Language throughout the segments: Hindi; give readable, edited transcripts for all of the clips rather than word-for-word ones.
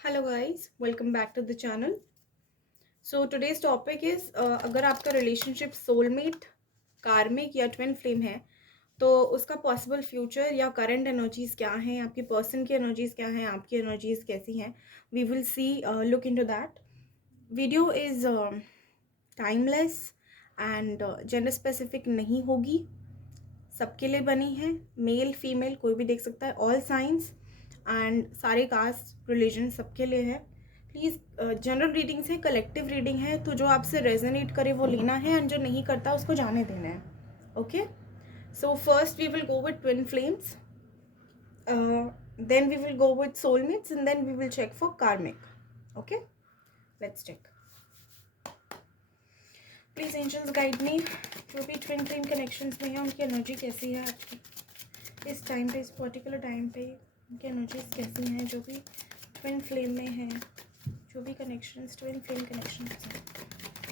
Hello guys, welcome back to the channel. So today's topic is अगर आपका रिलेशनशिप सोलमेट, कार्मिक या ट्विन फ्लेम है तो उसका पॉसिबल फ्यूचर या करंट एनर्जीज क्या हैं, आपकी पर्सन की एनर्जीज क्या हैं, आपकी एनर्जीज कैसी हैं। We will see, look into that. Video is timeless and gender specific नहीं होगी, सबके लिए बनी है। मेल फीमेल कोई भी देख सकता है, ऑल साइंस एंड सारे कास्ट रिलीजन सबके लिए है। प्लीज़, जनरल रीडिंग्स है, कलेक्टिव रीडिंग है, तो जो आपसे रेजोनेट करे वो लेना है एंड जो नहीं करता उसको जाने देना है। Okay, so first we will go with twin flames, then we will go with soulmates and then we will check for karmic. Okay, let's check. Please angels guide me, जो भी ट्विन फ्लेम कनेक्शंस में है उनकी एनर्जी कैसी है आपकी इस टाइम पे, इस पर्टिकुलर टाइम पे उनकी एनर्जीज कैसी हैं। जो भी ट्विन फ्लेम में हैं, जो भी कनेक्शंस ट्विन फ्लेम कनेक्शंस हैं,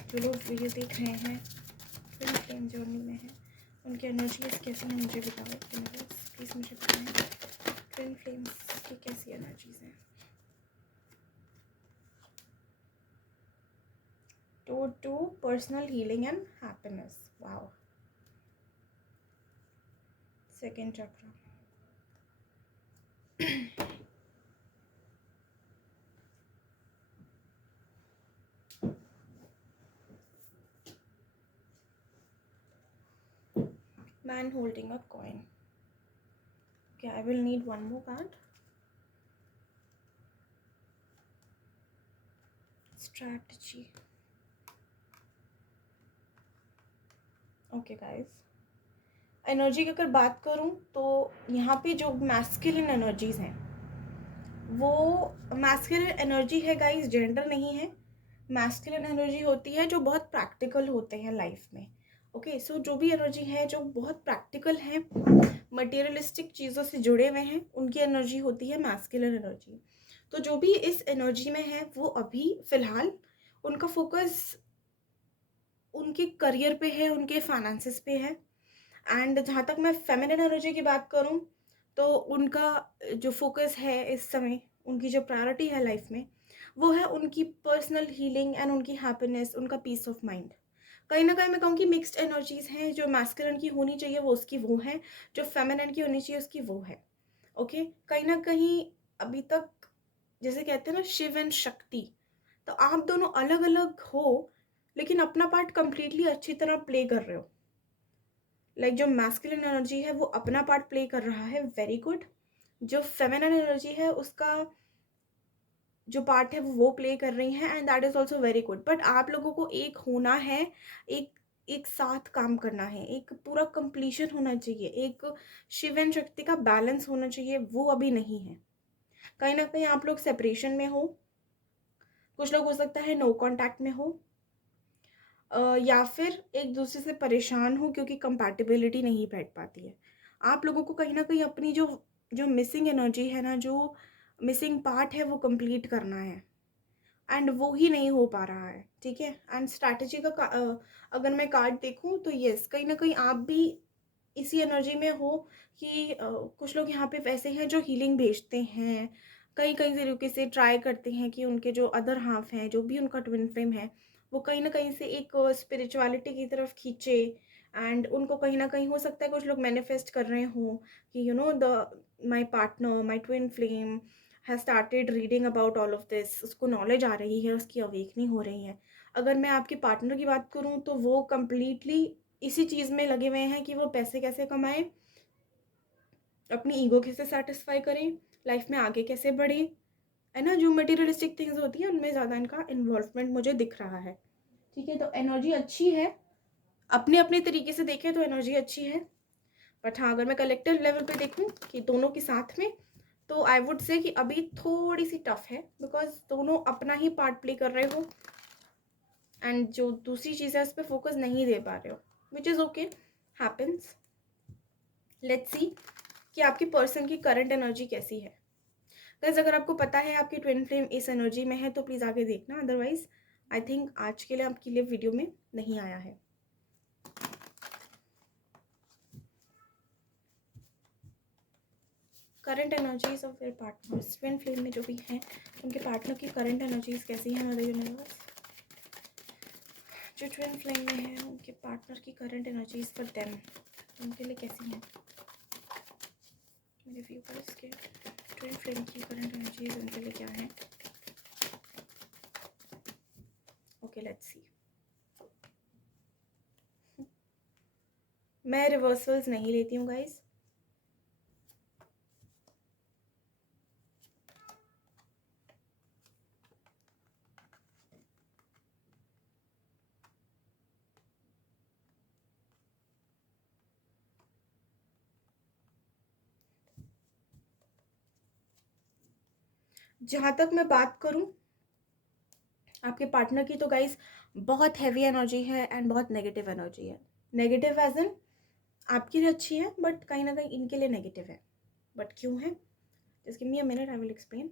जो लोग वीडियो देख रहे हैं ट्विन फ्लेम जर्नी में हैं, उनकी एनर्जीज कैसी हैं मुझे बताओ यूनिवर्स। प्लीज़ मुझे बताएं ट्विन फ्लेम्स की कैसी एनर्जीज हैं। to personal healing and happiness. Wow. Second chakra. Man holding a coin. Okay, I will need one more card. Strategy. Okay guys, energy की अगर बात करूं तो यहाँ पे जो मैस्कुलिन एनर्जीज हैं वो मैस्कुलिन एनर्जी है गाइस, जेंडर नहीं है। मैस्कुलिन एनर्जी होती है जो बहुत प्रैक्टिकल होते हैं लाइफ में। ओके, सो जो भी एनर्जी है जो बहुत प्रैक्टिकल है, मटेरियलिस्टिक चीज़ों से जुड़े हुए हैं, उनकी एनर्जी होती है मैस्कुलिन एनर्जी। तो जो भी इस एनर्जी में है वो अभी फ़िलहाल उनका फोकस उनके करियर पे है, उनके फाइनेंसेस पे है। एंड जहाँ तक मैं फेमिनिन एनर्जी की बात करूँ तो उनका जो फोकस है इस समय, उनकी जो प्रायोरिटी है लाइफ में, वो है उनकी पर्सनल हीलिंग एंड उनकी हैप्पीनेस, उनका पीस ऑफ माइंड। कहीं ना कहीं मैं कहूँगी मिक्स्ड एनर्जीज हैं। जो मैस्कुलिन की होनी चाहिए वो उसकी वो है, जो फेमिनिन की होनी चाहिए उसकी वो है। ओके, कहीं ना कहीं अभी तक जैसे कहते हैं ना शिव एंड शक्ति, तो आप दोनों अलग अलग हो लेकिन अपना पार्ट कंप्लीटली अच्छी तरह प्ले कर रहे हो। लाइक जो मैस्कुलिन एनर्जी है वो अपना पार्ट प्ले कर रहा है, वेरी गुड। जो फेमिनिन एनर्जी है उसका जो पार्ट है वो प्ले कर रही हैं and that is also very good. But आप लोगों को एक होना है, एक एक साथ काम करना है, एक पूरा कंप्लीशन होना चाहिए, एक शिव एंड शक्ति का बैलेंस होना चाहिए, वो अभी नहीं है। कहीं ना कहीं आप लोग सेपरेशन में हो, कुछ लोग हो सकता है नो कांटेक्ट में हो, या फिर एक दूसरे से परेशान हो क्योंकि कंपैटिबिलिटी नहीं बैठ पाती है। आप लोगों को कहीं ना कहीं अपनी जो जो मिसिंग एनर्जी है ना, जो मिसिंग पार्ट है वो कंप्लीट करना है एंड वो ही नहीं हो पा रहा है। ठीक है, एंड स्ट्रैटेजी का अगर मैं कार्ड देखूं तो यस, कहीं ना कहीं आप भी इसी एनर्जी में हो कि कुछ लोग यहाँ पे वैसे हैं जो हीलिंग भेजते हैं, कई कई तरीके से ट्राई करते हैं कि उनके जो अदर हाफ हैं, जो भी उनका ट्विन फ्लेम है, वो कहीं ना कहीं से एक स्पिरिचुअलिटी की तरफ खींचे। एंड उनको कहीं ना कहीं हो सकता है कुछ लोग मैनिफेस्ट कर रहे हों कि the my partner, my twin flame has started reading about all of this, उसको नॉलेज आ रही है, उसकी अवेकनिंग हो रही है। अगर मैं आपके पार्टनर की बात करूँ तो वो कम्प्लीटली इसी चीज़ में लगे हुए हैं कि वो पैसे कैसे कमाएं, अपनी ईगो कैसे सेटिस्फाई करें, लाइफ में आगे कैसे बढ़े, है ना। जो मटेरियलिस्टिक थिंग्स होती हैं उनमें ज़्यादा इनका इन्वॉल्वमेंट मुझे दिख रहा है। ठीक है, तो एनर्जी अच्छी है, अपने अपने तरीके से देखें तो एनर्जी अच्छी है। बट हाँ, अगर मैं कलेक्टिव लेवल पे देखूँ कि दोनों के साथ में, तो आई वुड से कि अभी थोड़ी सी टफ है, बिकॉज दोनों अपना ही पार्ट प्ले कर रहे हो एंड जो दूसरी चीज़ है उस पर फोकस नहीं दे पा रहे हो, which is okay, happens. Let's see कि आपकी पर्सन की करंट एनर्जी कैसी है। गाइस, अगर आपको पता है आपकी ट्विन फ्लेम इस एनर्जी में है तो प्लीज़ आगे देखना, अदरवाइज आई थिंक आज के लिए आपके लिए वीडियो में नहीं आया है। Current energies of their partners, twin flame में जो भी हैं उनके पार्टनर की करंट एनर्जीज कैसी हैं हमारे यूनिवर्स। जो ट्विन फ्लेम में है उनके पार्टनर की करंट एनर्जीज फॉर देम, उनके लिए कैसी हैं मेरे व्यूअर्स के। ट्विन फ्लेम की करंट एनर्जीज उनके लिए क्या है। Okay let's see. मैं रिवर्सल्स नहीं लेती हूँ गाइस। जहाँ तक मैं बात करूँ आपके पार्टनर की, तो गाइस बहुत हैवी एनर्जी है एंड बहुत नेगेटिव एनर्जी है। नेगेटिव एज इन आपके लिए अच्छी है बट कहीं ना कहीं इनके लिए नेगेटिव है। बट क्यों है, just give me a minute, I will explain.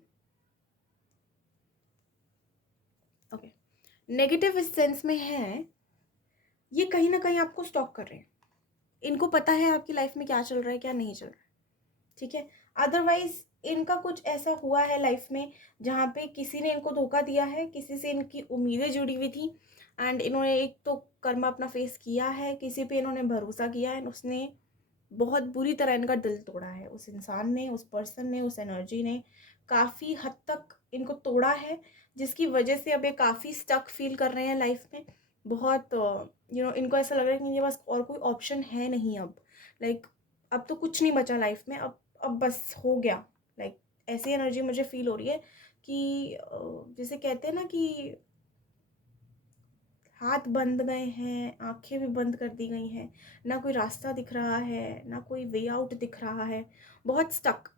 Okay, negative इस सेंस में है, ये कहीं ना कहीं आपको स्टॉक कर रहे हैं। इनको पता है आपकी लाइफ में क्या चल रहा है क्या नहीं चल रहा है, ठीक है। अदरवाइज इनका कुछ ऐसा हुआ है लाइफ में जहाँ पे किसी ने इनको धोखा दिया है, किसी से इनकी उम्मीदें जुड़ी हुई थी एंड इन्होंने एक तो कर्मा अपना फेस किया है, किसी पे इन्होंने भरोसा किया है, उसने बहुत बुरी तरह इनका दिल तोड़ा है। उस इंसान ने, उस पर्सन ने, उस एनर्जी ने काफ़ी हद तक इनको तोड़ा है, जिसकी वजह से अब ये काफ़ी स्टक फील कर रहे हैं लाइफ में। बहुत इनको ऐसा लग रहा है कि इनके पास और कोई ऑप्शन है नहीं अब। लाइक अब तो कुछ नहीं बचा लाइफ में, अब बस हो गया। लाइक ऐसी एनर्जी मुझे फील हो रही है कि जैसे कहते हैं ना कि हाथ बंद गए हैं, आंखें भी बंद कर दी गई हैं, ना कोई रास्ता दिख रहा है, ना कोई वे आउट दिख रहा है, बहुत स्टक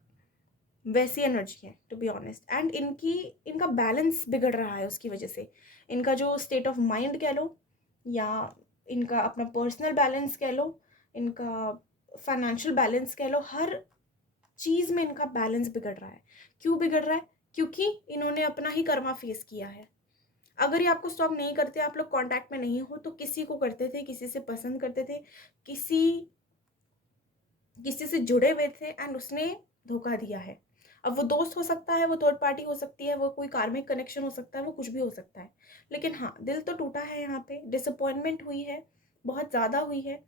वैसी एनर्जी है टू बी ऑनेस्ट। एंड इनका बैलेंस बिगड़ रहा है उसकी वजह से। इनका जो स्टेट ऑफ माइंड कह लो या इनका अपना पर्सनल बैलेंस कह लो, इनका फाइनेंशियल बैलेंस कह लो, हर चीज़ में इनका बैलेंस बिगड़ रहा है। क्यों बिगड़ रहा है? क्योंकि इन्होंने अपना ही कर्मा फेस किया है। अगर ये आपको स्टॉप नहीं करते, आप लोग कांटेक्ट में नहीं हो, तो किसी को करते थे, किसी से पसंद करते थे, किसी से जुड़े हुए थे एंड उसने धोखा दिया है। अब वो दोस्त हो सकता है, वो थर्ड पार्टी हो सकती है, वो कोई कार्मिक कनेक्शन हो सकता है, वो कुछ भी हो सकता है। लेकिन हाँ, दिल तो टूटा है, यहाँ पे डिसअपॉइंटमेंट हुई है, बहुत ज़्यादा हुई है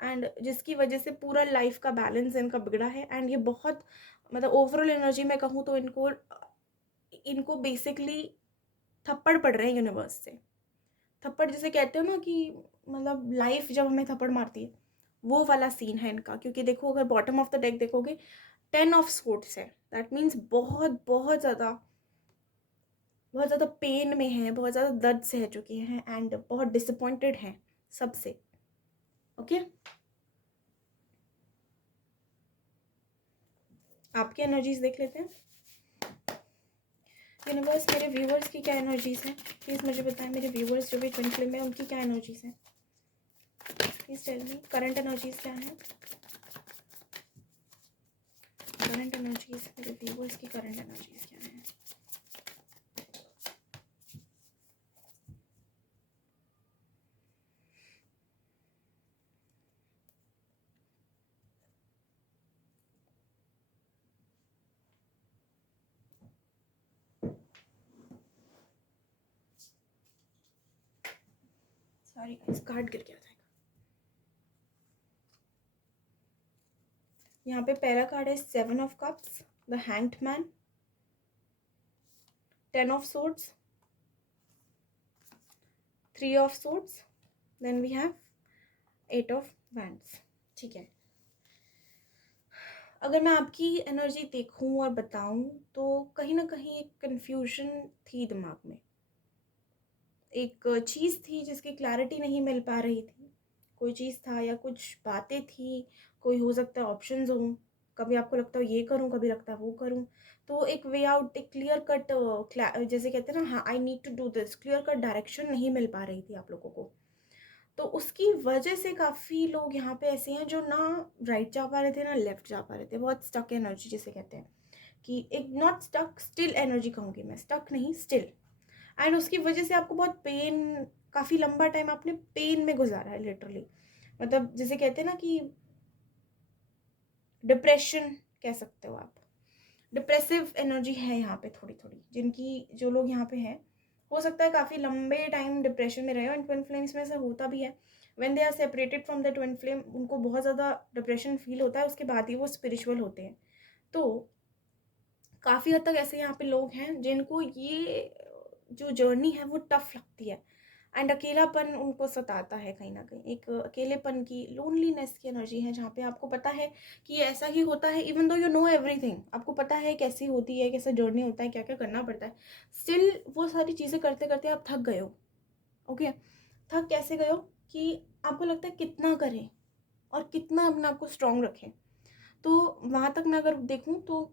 एंड जिसकी वजह से पूरा लाइफ का बैलेंस इनका बिगड़ा है। एंड ये बहुत मतलब ओवरऑल एनर्जी में कहूँ तो इनको बेसिकली थप्पड़ पड़ रहे हैं यूनिवर्स से। थप्पड़ जिसे कहते हो ना कि मतलब लाइफ जब हमें थप्पड़ मारती है, वो वाला सीन है इनका। क्योंकि देखो, अगर बॉटम ऑफ द डेक देखोगे 10 ऑफ स्वॉर्ड्स है, दैट मीन्स बहुत बहुत ज़्यादा पेन में है, बहुत ज़्यादा दर्द सह चुके हैं एंड बहुत डिसअपॉइंटेड हैं सबसे। ओके, आपकी एनर्जीज देख लेते हैं। यूनिवर्स, मेरे व्यूवर्स की क्या एनर्जीज हैं, प्लीज़ मुझे बताएं। मेरे व्यूवर्स जो भी ट्विन फ्लेम में, उनकी क्या एनर्जीज हैं, please tell me. Current energies क्या हैं, करंट एनर्जीज, मेरे व्यूवर्स की करंट एनर्जीज क्या हैं। सॉरी गाइस, कार्ड गिर गया था। यहाँ पे पहला कार्ड है 7 of cups, the hanged man, 10 of swords, 3 of swords, then we have 8 of wands. ठीक है, अगर मैं आपकी एनर्जी देखूं और बताऊं तो कहीं ना कहीं एक कन्फ्यूजन थी दिमाग में, एक चीज़ थी जिसकी क्लैरिटी नहीं मिल पा रही थी। कोई चीज़ था या कुछ बातें थी, कोई हो सकता है ऑप्शंस हो, कभी आपको लगता है ये करूं, कभी लगता है वो करूं। तो एक वे आउट, एक क्लियर कट, जैसे कहते हैं ना, हाँ I need to do this, clear cut direction नहीं मिल पा रही थी आप लोगों को। तो उसकी वजह से काफ़ी लोग यहाँ पे ऐसे हैं जो ना राइट जा पा रहे थे ना लेफ्ट जा पा रहे थे। बहुत स्टक एनर्जी जिसे कहते हैं, कि एक नॉट स्टक, स्टिल एनर्जी कहूँगी मैं, स्टक नहीं स्टिल। एंड उसकी वजह से आपको बहुत पेन, काफ़ी लंबा टाइम आपने पेन में गुजारा है लिटरली। मतलब जिसे कहते हैं ना कि डिप्रेशन कह सकते हो आप, डिप्रेसिव एनर्जी है यहाँ पे थोड़ी थोड़ी, जिनकी जो लोग यहाँ पे हैं हो सकता है काफ़ी लंबे टाइम डिप्रेशन में रहे, और ट्विन फ्लेम्स में से होता भी है। When they are separated from the twin flame उनको बहुत ज़्यादा डिप्रेशन फील होता है, उसके बाद ही वो स्पिरिचुअल होते हैं। तो काफ़ी हद तक ऐसे यहाँ पे लोग हैं जिनको ये जो जर्नी है वो टफ लगती है, एंड अकेलापन उनको सताता है कहीं ना कहीं। एक अकेलेपन की, लोनलीनेस की एनर्जी है, जहाँ पे आपको पता है कि ये ऐसा ही होता है, even though you know everything, आपको पता है कैसी होती है, कैसा जर्नी होता है, क्या क्या करना पड़ता है, स्टिल वो सारी चीज़ें करते करते आप थक गए हो। ओके, थक कैसे गए हो कि आपको लगता है कितना करें और कितना अपने आप को स्ट्रॉन्ग रखें। तो वहाँ तक मैं अगर देखूँ तो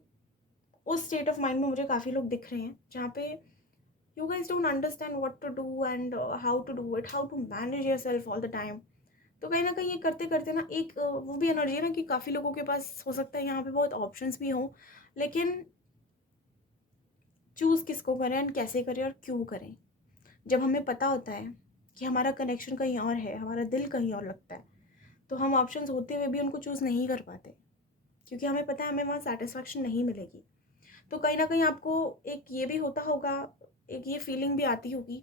उस स्टेट ऑफ माइंड में मुझे काफ़ी लोग दिख रहे हैं जहाँ पे you guys don't understand what to do and how to do it, how to manage yourself all the time. तो कहीं ना कहीं ये करते करते ना एक वो भी एनर्जी है ना कि काफ़ी लोगों के पास हो सकता है यहाँ पे बहुत ऑप्शंस भी हों, लेकिन चूज़ किसको करें एंड कैसे करें और क्यों करें। जब हमें पता होता है कि हमारा कनेक्शन कहीं और है, हमारा दिल कहीं और लगता है, तो हम ऑप्शंस होते हुए भी उनको चूज़ नहीं कर पाते, क्योंकि हमें पता है हमें वहाँ सेटिस्फैक्शन नहीं मिलेगी। तो कहीं ना कहीं आपको एक ये भी होता होगा, एक ये फीलिंग भी आती होगी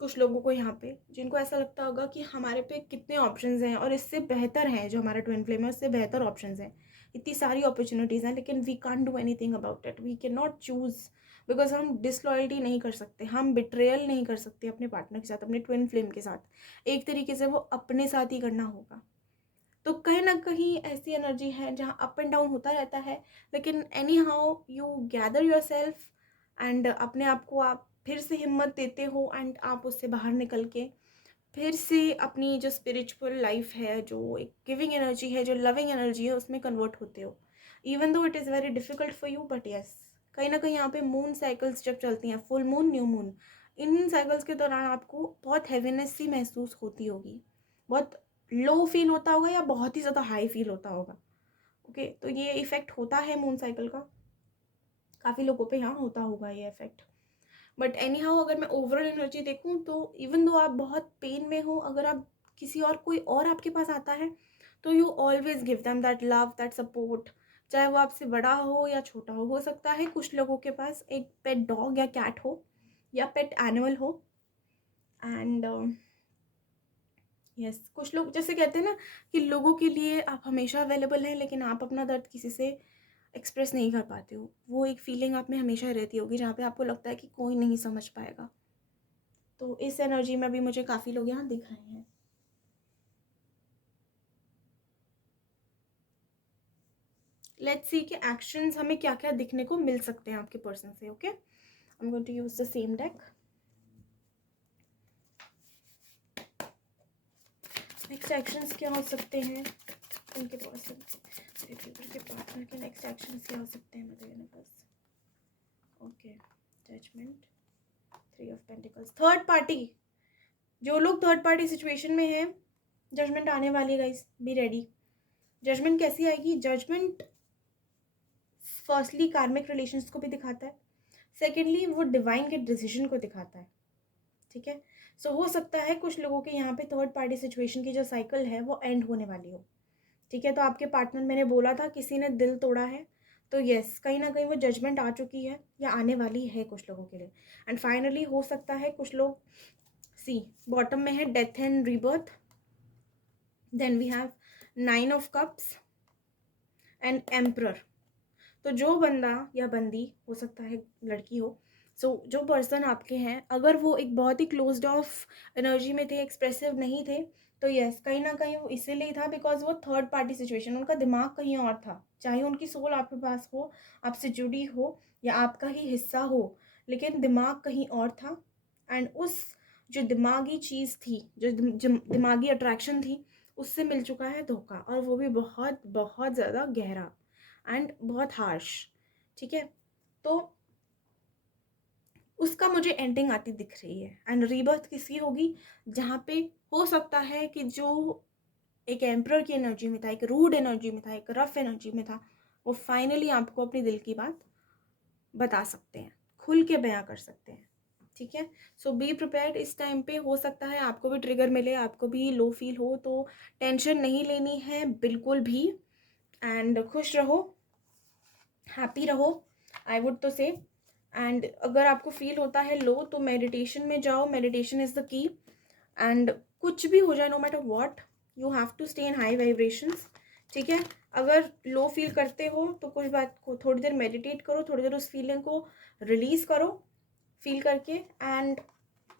कुछ लोगों को यहाँ पे, जिनको ऐसा लगता होगा कि हमारे पे कितने ऑप्शंस हैं और इससे बेहतर है जो हमारा ट्विन फ्लेम है, उससे बेहतर ऑप्शंस हैं, इतनी सारी अपॉर्चुनिटीज़ हैं, लेकिन we can't do anything about it, we can not choose, because हम डिसलॉयल्टी नहीं कर सकते, हम बिट्रेयल नहीं कर सकते अपने पार्टनर के साथ, अपने ट्विन फ्लेम के साथ। एक तरीके से वो अपने साथ ही करना होगा। तो कहीं ना कहीं ऐसी एनर्जी है जहाँ अप एंड डाउन होता रहता है, लेकिन any how you gather your self and अपने आप को आप फिर से हिम्मत देते हो, एंड आप उससे बाहर निकल के फिर से अपनी जो स्पिरिचुअल लाइफ है, जो एक गिविंग एनर्जी है, जो लविंग एनर्जी है, उसमें कन्वर्ट होते हो। Even though it is very difficult for you, but yes, कहीं ना कहीं यहाँ पे मून साइकिल्स जब चलती हैं, फुल मून, न्यू मून, इन साइकिल्स के दौरान आपको बहुत हैवीनेस सी महसूस होती होगी, बहुत लो फील होता होगा या बहुत ही ज़्यादा हाई फील होता होगा। ओके, तो ये इफ़ेक्ट होता है मून साइकिल का, काफ़ी लोगों पे यहाँ होता होगा ये इफेक्ट। बट एनी हाउ अगर मैं ओवरऑल एनर्जी देखूँ तो इवन दो आप बहुत पेन में हो, अगर आप किसी और कोई और आपके पास आता है तो you always give them that love, that support, चाहे वो आपसे बड़ा हो या छोटा हो सकता है कुछ लोगों के पास एक पेट डॉग या कैट हो या पेट एनिमल हो, एंड यस, कुछ लोग जैसे कहते हैं ना कि लोगों के लिए आप हमेशा अवेलेबल हैं, लेकिन आप अपना दर्द किसी से एक्सप्रेस नहीं कर पाते हो, वो एक फीलिंग आप में हमेशा रहती होगी जहाँ पे आपको लगता है कि कोई नहीं समझ पाएगा। तो इस एनर्जी में भी मुझे काफ़ी लोग यहाँ दिख रहे हैं। लेट्स सी कि एक्शंस हमें क्या क्या दिखने को मिल सकते हैं आपके पर्सन से। Okay, I am going to use the same deck. Next actions क्या हो सकते हैं उनके पर्सन के पार्टनर के, नेक्स्ट एक्शंस क्या हो सकते हैं मेरे universe. Okay, judgement, 3 of pentacles, third party, जो लोग थर्ड पार्टी सिचुएशन में हैं, जजमेंट आने वाली है गाइस, बी रेडी। जजमेंट कैसी आएगी? जजमेंट फर्स्टली कार्मिक रिलेशंस को भी दिखाता है, सेकेंडली वो डिवाइन के डिसीजन को दिखाता है। ठीक है, सो हो सकता है कुछ लोगों के यहाँ पे थर्ड पार्टी सिचुएशन की जो साइकिल है वो एंड होने वाली हो। ठीक है, तो आपके पार्टनर, मैंने बोला था किसी ने दिल तोड़ा है, तो यस, कहीं ना कहीं वो जजमेंट आ चुकी है या आने वाली है कुछ लोगों के लिए। एंड फाइनली हो सकता है कुछ लोग, सी बॉटम में है death and rebirth, then we have 9 of cups and emperor. तो जो बंदा या बंदी, हो सकता है लड़की हो, जो पर्सन आपके हैं, अगर वो एक बहुत ही क्लोज्ड ऑफ एनर्जी में थे, एक्सप्रेसिव नहीं थे, तो यस, कहीं ना कहीं वो इसीलिए था बिकॉज वो थर्ड पार्टी सिचुएशन, उनका दिमाग कहीं और था, चाहे उनकी सोल आपके पास हो, आपसे जुड़ी हो या आपका ही हिस्सा हो, लेकिन दिमाग कहीं और था। एंड उस जो दिमागी चीज़ थी, जो दिमागी अट्रैक्शन थी, उससे मिल चुका है धोखा, और वो भी बहुत बहुत ज़्यादा गहरा एंड बहुत हार्श। ठीक है, तो उसका मुझे एंडिंग आती दिख रही है। एंड रीबर्थ किसकी होगी? जहाँ पे हो सकता है कि जो एक एम्परर की एनर्जी में था, एक रूड एनर्जी में था, एक रफ एनर्जी में था, वो फाइनली आपको अपनी दिल की बात बता सकते हैं, खुल के बयां कर सकते हैं। ठीक है, सो बी प्रिपेयर्ड। इस टाइम पे हो सकता है आपको भी ट्रिगर मिले, आपको भी लो फील हो, तो टेंशन नहीं लेनी है बिल्कुल भी, एंड खुश रहो, हैप्पी रहो, आई वुड तो से। एंड अगर आपको फील होता है लो तो मेडिटेशन में जाओ, meditation is the key. And कुछ भी हो जाए, no matter what, you have to stay in high vibrations, ठीक है। अगर लो फील करते हो तो कुछ बात को थोड़ी देर मेडिटेट करो, थोड़ी देर उस फीलिंग को रिलीज करो फील करके, एंड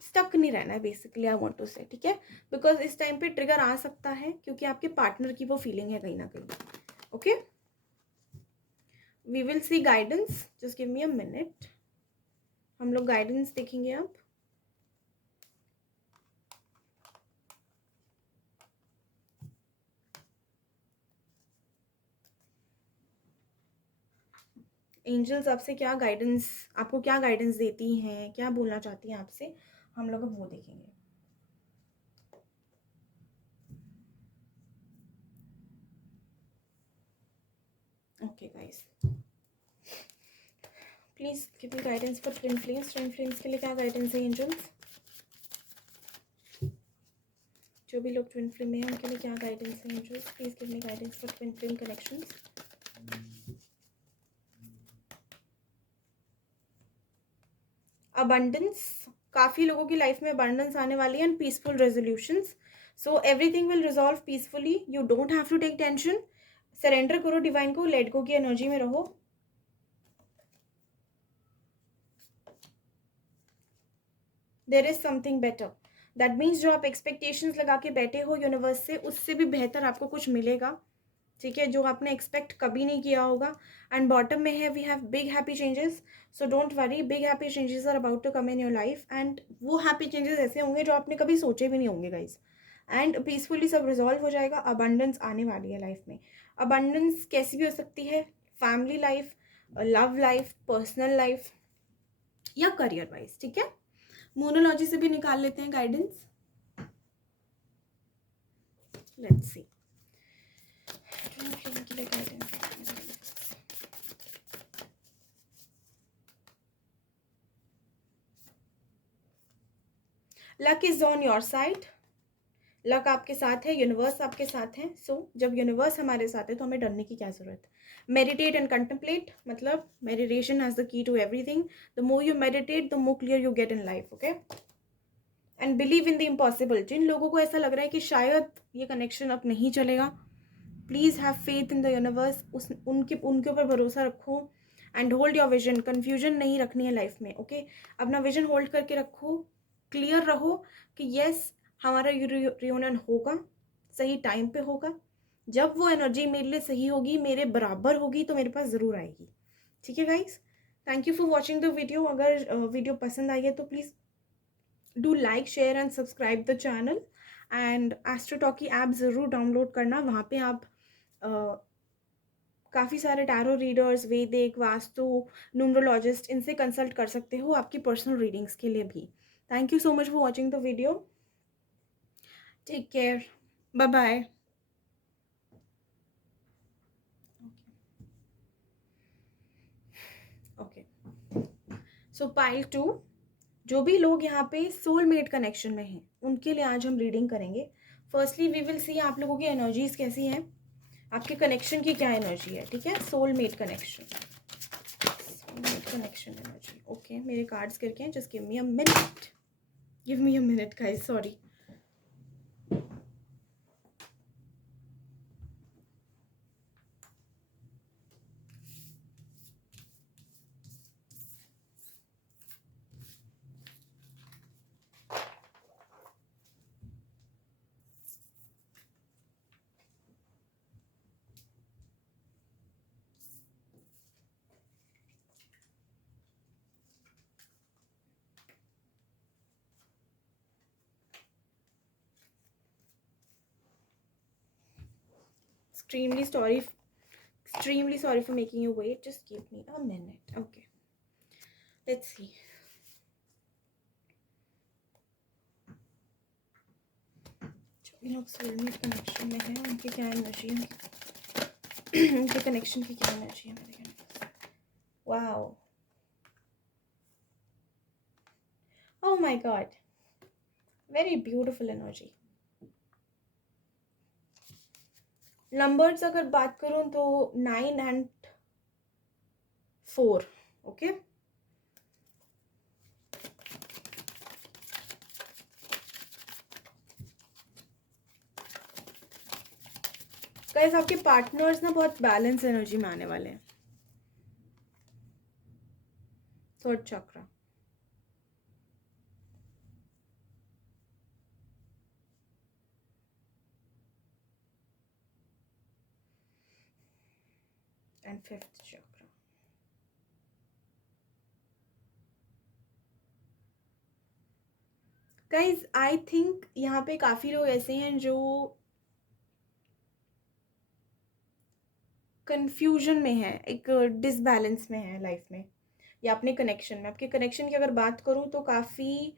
स्टक नहीं रहना है बेसिकली, आई वांट टू से, ठीक है। बिकॉज इस टाइम पे ट्रिगर आ सकता है क्योंकि आपके पार्टनर की वो फीलिंग है कहीं ना कहीं। Okay, we will see guidance, just give me a minute. हम लोग गाइडेंस देखेंगे अब। एंजल्स आपसे क्या गाइडेंस, आपको क्या गाइडेंस देती हैं, क्या बोलना चाहती हैं आपसे, हम लोग अब वो देखेंगे। Okay guys, please give me guidance for twin flames. Twin flames के लिए क्या गाइडेंस है एंजल्स? जो भी लोग ट्विन फ्लेम में हैं उनके लिए क्या गाइडेंस है angels? Please give me guidance for twin flame connections. Abundance, काफ़ी लोगों की लाइफ में अबंडेंस आने वाली है, and peaceful resolutions. So everything will resolve peacefully, you don't have to take tension. Surrender करो डिवाइन को, लेट गो की एनर्जी में रहो। There is something better, that means जो आप एक्सपेक्टेशंस लगा के बैठे हो यूनिवर्स से, उससे भी बेहतर आपको कुछ मिलेगा, ठीक है, जो आपने एक्सपेक्ट कभी नहीं किया होगा। एंड बॉटम में है we have big happy changes, so don't worry, big happy changes are about to come in your life. And वो हैप्पी चेंजेस ऐसे होंगे जो आपने कभी सोचे भी नहीं होंगे गाइज। एंड पीसफुली सब रिजॉल्व हो जाएगा, अबंडेंस आने वाली है लाइफ में। अबंडेंस कैसी भी हो सकती है, family life, love life, personal life, या करियर वाइज, ठीक है। मोनोलॉजी से भी निकाल लेते हैं गाइडेंस, लेट्स सी के लिए guidance. Luck is on your side, luck आपके साथ है, यूनिवर्स आपके साथ है। सो जब यूनिवर्स हमारे साथ है तो हमें डरने की क्या जरूरत है। मेडिटेट एंड कंटेम्पलेट, मतलब meditation has the key to everything. The more you meditate the more clear you get in life, okay. And believe in the impossible, जिन लोगों को ऐसा लग रहा है कि शायद ये कनेक्शन अब नहीं चलेगा, please have faith in the universe, उस उनके ऊपर भरोसा रखो। And hold your vision, confusion नहीं रखनी है लाइफ में, ओके। अपना विजन होल्ड करके रखो, क्लियर रहो कि यस हमारा रियूनियन होगा, सही टाइम पे होगा। जब वो एनर्जी मेरे लिए सही होगी, मेरे बराबर होगी, तो मेरे पास ज़रूर आएगी, ठीक है guys. Thank you for watching the video. अगर वीडियो पसंद आई है तो please do like, share and subscribe the channel. And एस्ट्रोटॉकी ऐप ज़रूर डाउनलोड करना, वहाँ पे आप काफ़ी सारे टैरो रीडर्स, वैदिक, वास्तु, न्यूमरोलॉजिस्ट, इनसे कंसल्ट कर सकते हो आपकी पर्सनल रीडिंग्स के लिए भी। Thank you so much for watching the video, take care, bye bye. Okay, so pile 2, जो भी लोग यहाँ पे सोलमेट कनेक्शन में हैं उनके लिए आज हम रीडिंग करेंगे। फर्स्टली वी विल सी आप लोगों की एनर्जीज कैसी हैं, आपके कनेक्शन की क्या एनर्जी है, ठीक है। Soulmate connection, soulmate connection energy, okay. मेरे कार्ड्स करके हैं, just give me a minute, give me a minute guys, sorry. extremely sorry extremely sorry for making you wait, just give me a minute, okay। let's see, जो भी लोग सोलमेट कनेक्शन में हैं उनकी क्या एनर्जी है, उनके कनेक्शन की क्या एनर्जी है मेरे कहने। Wow, oh my god, very beautiful energy। Numbers अगर बात करूं तो 9 and 4, ओके। गाइस आपके पार्टनर्स ना बहुत बैलेंस एनर्जी में आने वाले हैं। Third chakra, and fifth chakra. Guys I think यहाँ पे काफ़ी लोग ऐसे हैं जो कंफ्यूजन में है, एक डिसबैलेंस में है लाइफ में या अपने कनेक्शन में। आपके कनेक्शन की अगर बात करूँ तो काफ़ी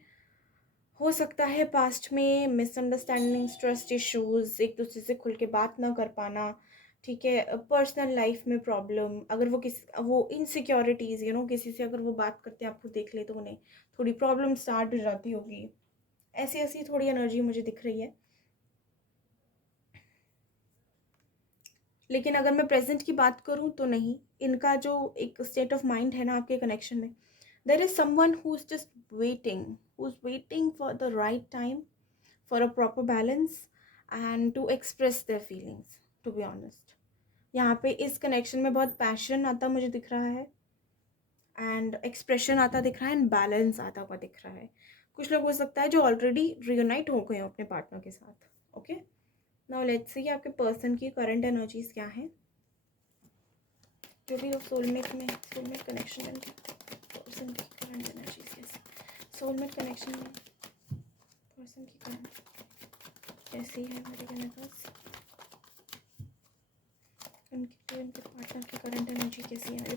हो सकता है पास्ट में मिसअंडरस्टैंडिंग्स, ट्रस्ट इश्यूज, एक दूसरे से खुल के बात ना कर पाना, ठीक है, पर्सनल लाइफ में प्रॉब्लम, अगर वो इनसिक्योरिटीज़, किसी से अगर वो बात करते हैं आपको देख ले तो उन्हें थोड़ी प्रॉब्लम स्टार्ट हो जाती होगी। ऐसी ऐसी थोड़ी एनर्जी मुझे दिख रही है। लेकिन अगर मैं प्रेजेंट की बात करूं तो नहीं, इनका जो एक स्टेट ऑफ माइंड है ना आपके कनेक्शन में, there is someone who is just waiting for the right time, for a proper balance and to express their feelings. To be honest, यहाँ पे इस कनेक्शन में बहुत पैशन आता मुझे दिख रहा है, एंड एक्सप्रेशन आता दिख रहा है, एंड बैलेंस आता हुआ दिख रहा है। कुछ लोग हो सकता है जो ऑलरेडी रियूनाइट हो गए हो अपने पार्टनर के साथ। ओके, नाउ लेट्स सी आपके पर्सन की करंट एनर्जीज क्या हैं। जो भी लोग सोलमेट कनेक्शन में, पर्सन की करंट एनर्जीज कैसी, सोलमेट कनेक्शन में पर्सन की करंट कैसी है मेरे कहने पास, उनके पार्टनर की करंट एनर्जी कैसी है मेरे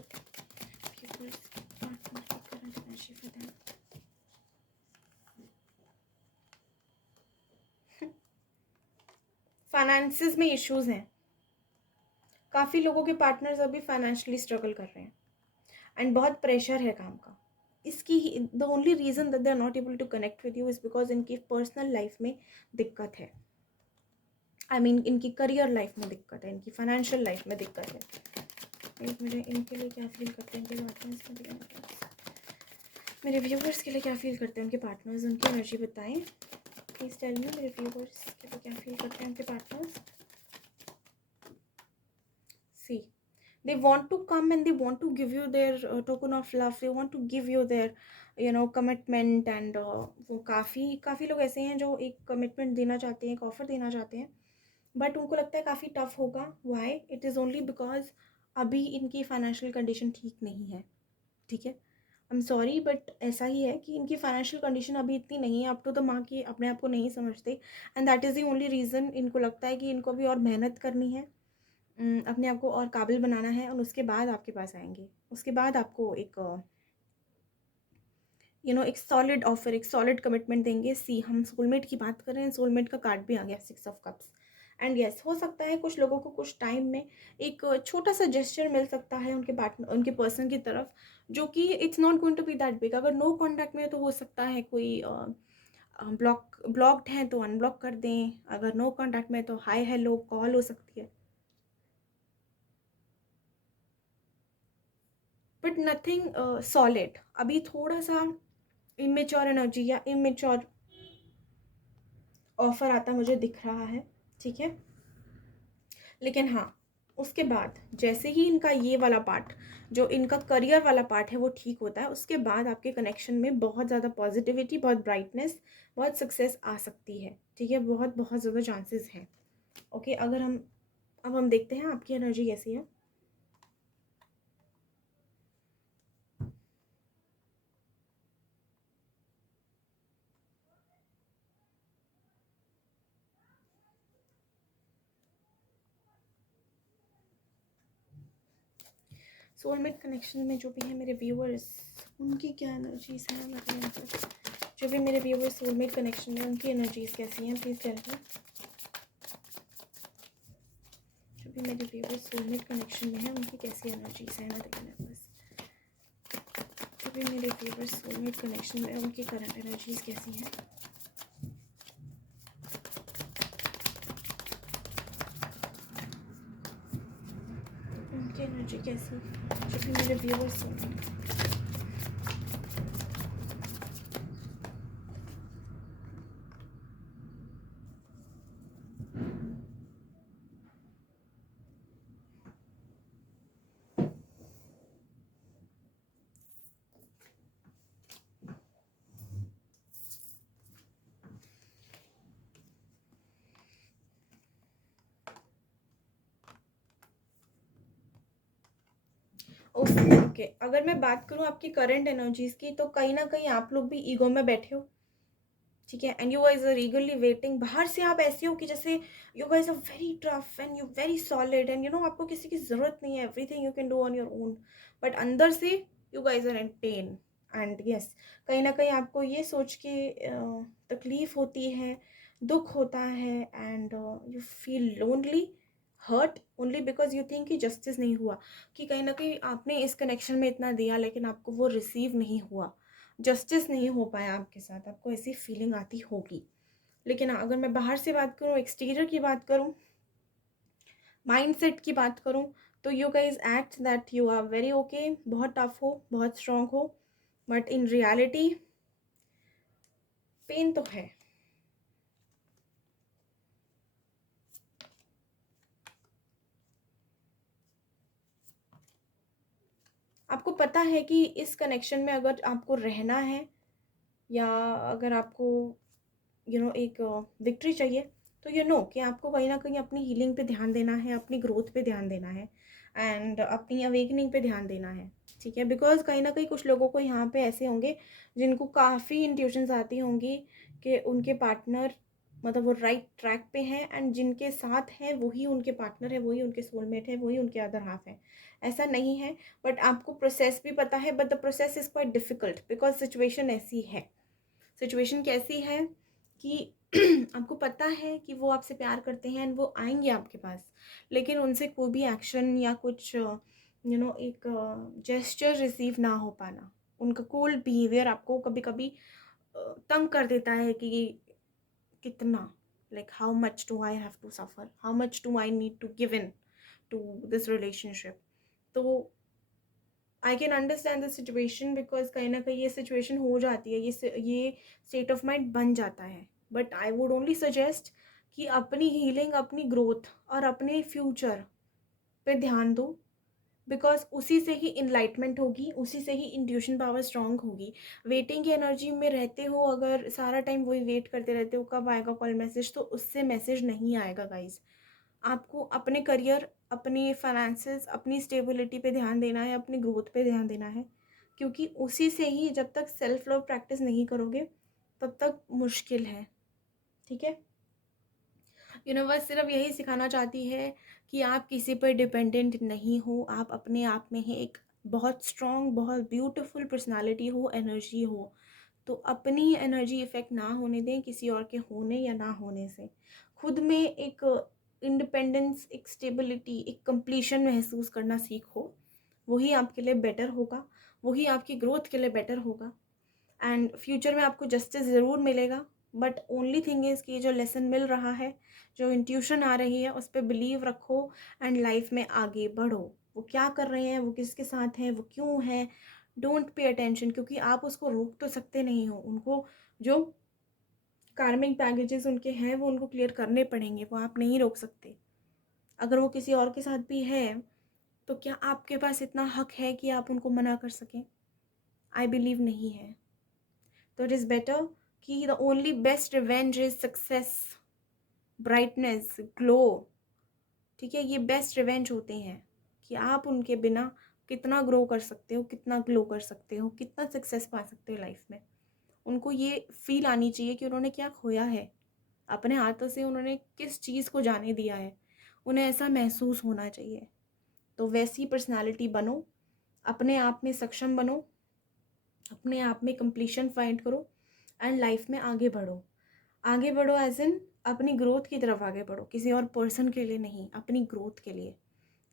पार्टनर की current energy for them. Finances में इश्यूज हैं, काफ़ी लोगों के पार्टनर्स अभी फाइनेंशियली स्ट्रगल कर रहे हैं एंड बहुत प्रेशर है काम का। इसकी the only reason that they are not able to connect with you is because इनकी पर्सनल लाइफ में दिक्कत है। आई मीन इनकी करियर लाइफ में दिक्कत है, इनकी फाइनेंशियल लाइफ में दिक्कत है। एक मिनट, इनके लिए क्या फील करते हैं इनके पार्टनर्स में, मेरे व्यूवर्स के लिए क्या फील करते हैं उनके पार्टनर्स, उनकी एनर्जी बताएं प्लीज़ टेल मी। मेरे व्यूवर्स के लिए क्या फील करते हैं उनके partners. See, they want to come and they want to give you their token of love, they want to give you their commitment and वो काफ़ी लोग ऐसे हैं जो एक कमिटमेंट देना चाहते हैं, एक ऑफ़र देना चाहते हैं, बट उनको लगता है काफ़ी टफ होगा। Why? It is only because अभी इनकी फाइनेंशियल कंडीशन ठीक नहीं है, ठीक है। आई एम सॉरी बट ऐसा ही है कि इनकी फाइनेंशियल कंडीशन अभी इतनी नहीं है, अप टू द मार्क, कि अपने आप को नहीं समझते, and that is the only reason. इनको लगता है कि इनको भी और मेहनत करनी है, अपने आप को और काबिल बनाना है, और उसके बाद आपके पास आएंगे, उसके बाद आपको एक एक सॉलिड ऑफर, एक सॉलिड कमिटमेंट देंगे। सी, हम सोलमेट की बात कर रहे हैं, सोलमेट का कार्ड भी आ गया, 6 ऑफ कप्स। एंड यस, हो सकता है कुछ लोगों को कुछ टाइम में एक छोटा सा जेस्चर मिल सकता है उनके पार्टनर, उनके पर्सन की तरफ, जो कि it's not going to be that big. अगर नो कॉन्टैक्ट में है तो हो सकता है कोई ब्लॉक्ड हैं तो अनब्लॉक कर दें, अगर नो कॉन्टैक्ट में तो हाय हेलो कॉल हो सकती है, बट नथिंग सॉलिड। अभी थोड़ा सा इमेच्योर एनर्जी या इमेच्योर ऑफर आता मुझे दिख रहा है, ठीक है। लेकिन हाँ, उसके बाद जैसे ही इनका ये वाला पार्ट, जो इनका करियर वाला पार्ट है, वो ठीक होता है, उसके बाद आपके कनेक्शन में बहुत ज़्यादा पॉजिटिविटी, बहुत ब्राइटनेस, बहुत सक्सेस आ सकती है, ठीक है। बहुत बहुत ज़्यादा चांसेस हैं। ओके, अब हम देखते हैं आपकी एनर्जी कैसी है। सोलमेट कनेक्शन में जो भी है मेरे व्यूअर्स, उनकी क्या एनर्जीज हैं, मतलब जो भी मेरे व्यूअर्स सोलमेट कनेक्शन में, उनकी एनर्जीज कैसी हैं प्लीज़ टेल मी। जो भी मेरे व्यूअर्स सोलमेट कनेक्शन में है, उनकी कैसी एनर्जीज हैं मैं देखने बस। जो भी मेरे व्यूअर्स सोलमेट कनेक्शन में, उनकी करंट एनर्जीज कैसी हैं। उनकी एनर्जी कैसी, जो भी मेरे व्यूअर्स सोलमेट ओके, अगर मैं बात करूँ आपकी करंट एनर्जीज की, तो कहीं ना कहीं आप लोग भी ईगो में बैठे हो, ठीक है। And you guys are eagerly waiting. बाहर से आप ऐसे हो कि जैसे you guys are very tough and you very solid and आपको किसी की ज़रूरत नहीं है, everything you can do on your own. But अंदर से you guys are in pain. And yes, कहीं ना कहीं आपको ये सोच के तकलीफ होती है, दुख होता है, and you feel lonely, hurt only because you think कि जस्टिस नहीं हुआ, कि कहीं ना कहीं आपने इस कनेक्शन में इतना दिया लेकिन आपको वो रिसीव नहीं हुआ, जस्टिस नहीं हो पाया आपके साथ, आपको ऐसी फीलिंग आती होगी। लेकिन अगर मैं बाहर से बात करूँ, एक्सटीरियर की बात करूँ, माइंडसेट की बात करूँ, तो you guys act that you are very okay, बहुत टफ हो, बहुत स्ट्रांग हो, बट इन रियलिटी पेन तो है। आपको पता है कि इस कनेक्शन में अगर आपको रहना है, या अगर आपको एक विक्ट्री चाहिए, तो कि आपको कहीं ना कहीं अपनी हीलिंग पे ध्यान देना है, अपनी ग्रोथ पे ध्यान देना है, एंड अपनी अवेकनिंग पे ध्यान देना है, ठीक है। बिकॉज कहीं ना कहीं कुछ लोगों को यहाँ पे ऐसे होंगे जिनको काफ़ी इंट्यूशंस आती होंगी कि उनके पार्टनर मतलब वो राइट ट्रैक पे हैं, एंड जिनके साथ है वही उनके पार्टनर है, वही उनके सोलमेट है, वही उनके अदर हाफ है। ऐसा नहीं है, बट आपको प्रोसेस भी पता है, but the process is quite difficult because situation ऐसी है। सिचुएशन कैसी है कि आपको पता है कि वो आपसे प्यार करते हैं एंड वो आएंगे आपके पास, लेकिन उनसे कोई भी एक्शन या कुछ एक जेस्चर रिसीव ना हो पाना, उनका कोल्ड बिहेवियर आपको कभी कभी तंग कर देता है कि कितना, like how much do I have to suffer, how much do I need to give in to this relationship. तो I can understand the situation because कहीं ना कहीं ये सिचुएशन हो जाती है, ये स्टेट ऑफ माइंड बन जाता है। But I would only suggest कि अपनी हीलिंग, अपनी ग्रोथ और अपने फ्यूचर पे ध्यान दो, बिकॉज उसी से ही इनलाइटमेंट होगी, उसी से ही इंट्यूशन पावर स्ट्रांग होगी। वेटिंग की एनर्जी में रहते हो, अगर सारा टाइम वही वेट करते रहते हो कब आएगा कॉल मैसेज, तो उससे मैसेज नहीं आएगा गाइज। आपको अपने करियर, अपनी फाइनेंसेस, अपनी स्टेबिलिटी पे ध्यान देना है, अपनी ग्रोथ पे ध्यान देना है, क्योंकि उसी से ही, जब तक सेल्फ लव प्रैक्टिस नहीं करोगे तब तक मुश्किल है, ठीक है। यूनिवर्स सिर्फ यही सिखाना चाहती है कि आप किसी पर डिपेंडेंट नहीं हो, आप अपने आप में ही एक बहुत स्ट्रॉन्ग, बहुत ब्यूटीफुल पर्सनालिटी हो, एनर्जी हो। तो अपनी एनर्जी इफ़ेक्ट ना होने दें किसी और के होने या ना होने से। खुद में एक इंडिपेंडेंस, एक स्टेबिलिटी, एक कंप्लीशन महसूस करना सीखो। वही आपके लिए बेटर होगा, वही आपकी ग्रोथ के लिए बेटर होगा, एंड फ्यूचर में आपको जस्टिस ज़रूर मिलेगा। बट ओनली थिंग इज़ कि जो लेसन मिल रहा है, जो इंट्यूशन आ रही है, उस पर बिलीव रखो एंड लाइफ में आगे बढ़ो। वो क्या कर रहे हैं, वो किसके साथ हैं, वो क्यों हैं, डोंट पे अटेंशन, क्योंकि आप उसको रोक तो सकते नहीं हो। उनको जो कार्मिक बैगेजेस उनके हैं वो उनको क्लियर करने पड़ेंगे, वो आप नहीं रोक सकते। अगर वो किसी और के साथ भी है तो क्या आपके पास इतना हक है कि आप उनको मना कर सकें? आई बिलीव नहीं है। तो इट इज़ बेटर कि the only best revenge is success, brightness, glow, ठीक है। ये बेस्ट रिवेंज होते हैं कि आप उनके बिना कितना ग्रो कर सकते हो, कितना ग्लो कर सकते हो, कितना सक्सेस पा सकते हो लाइफ में। उनको ये फील आनी चाहिए कि उन्होंने क्या खोया है, अपने हाथों से उन्होंने किस चीज़ को जाने दिया है, उन्हें ऐसा महसूस होना चाहिए। तो वैसी पर्सनालिटी बनो, अपने आप में सक्षम बनो, अपने आप में कंप्लीशन फाइंड करो एंड लाइफ में आगे बढ़ो। आगे बढ़ो एज इन अपनी ग्रोथ की तरफ आगे बढ़ो, किसी और पर्सन के लिए नहीं, अपनी ग्रोथ के लिए,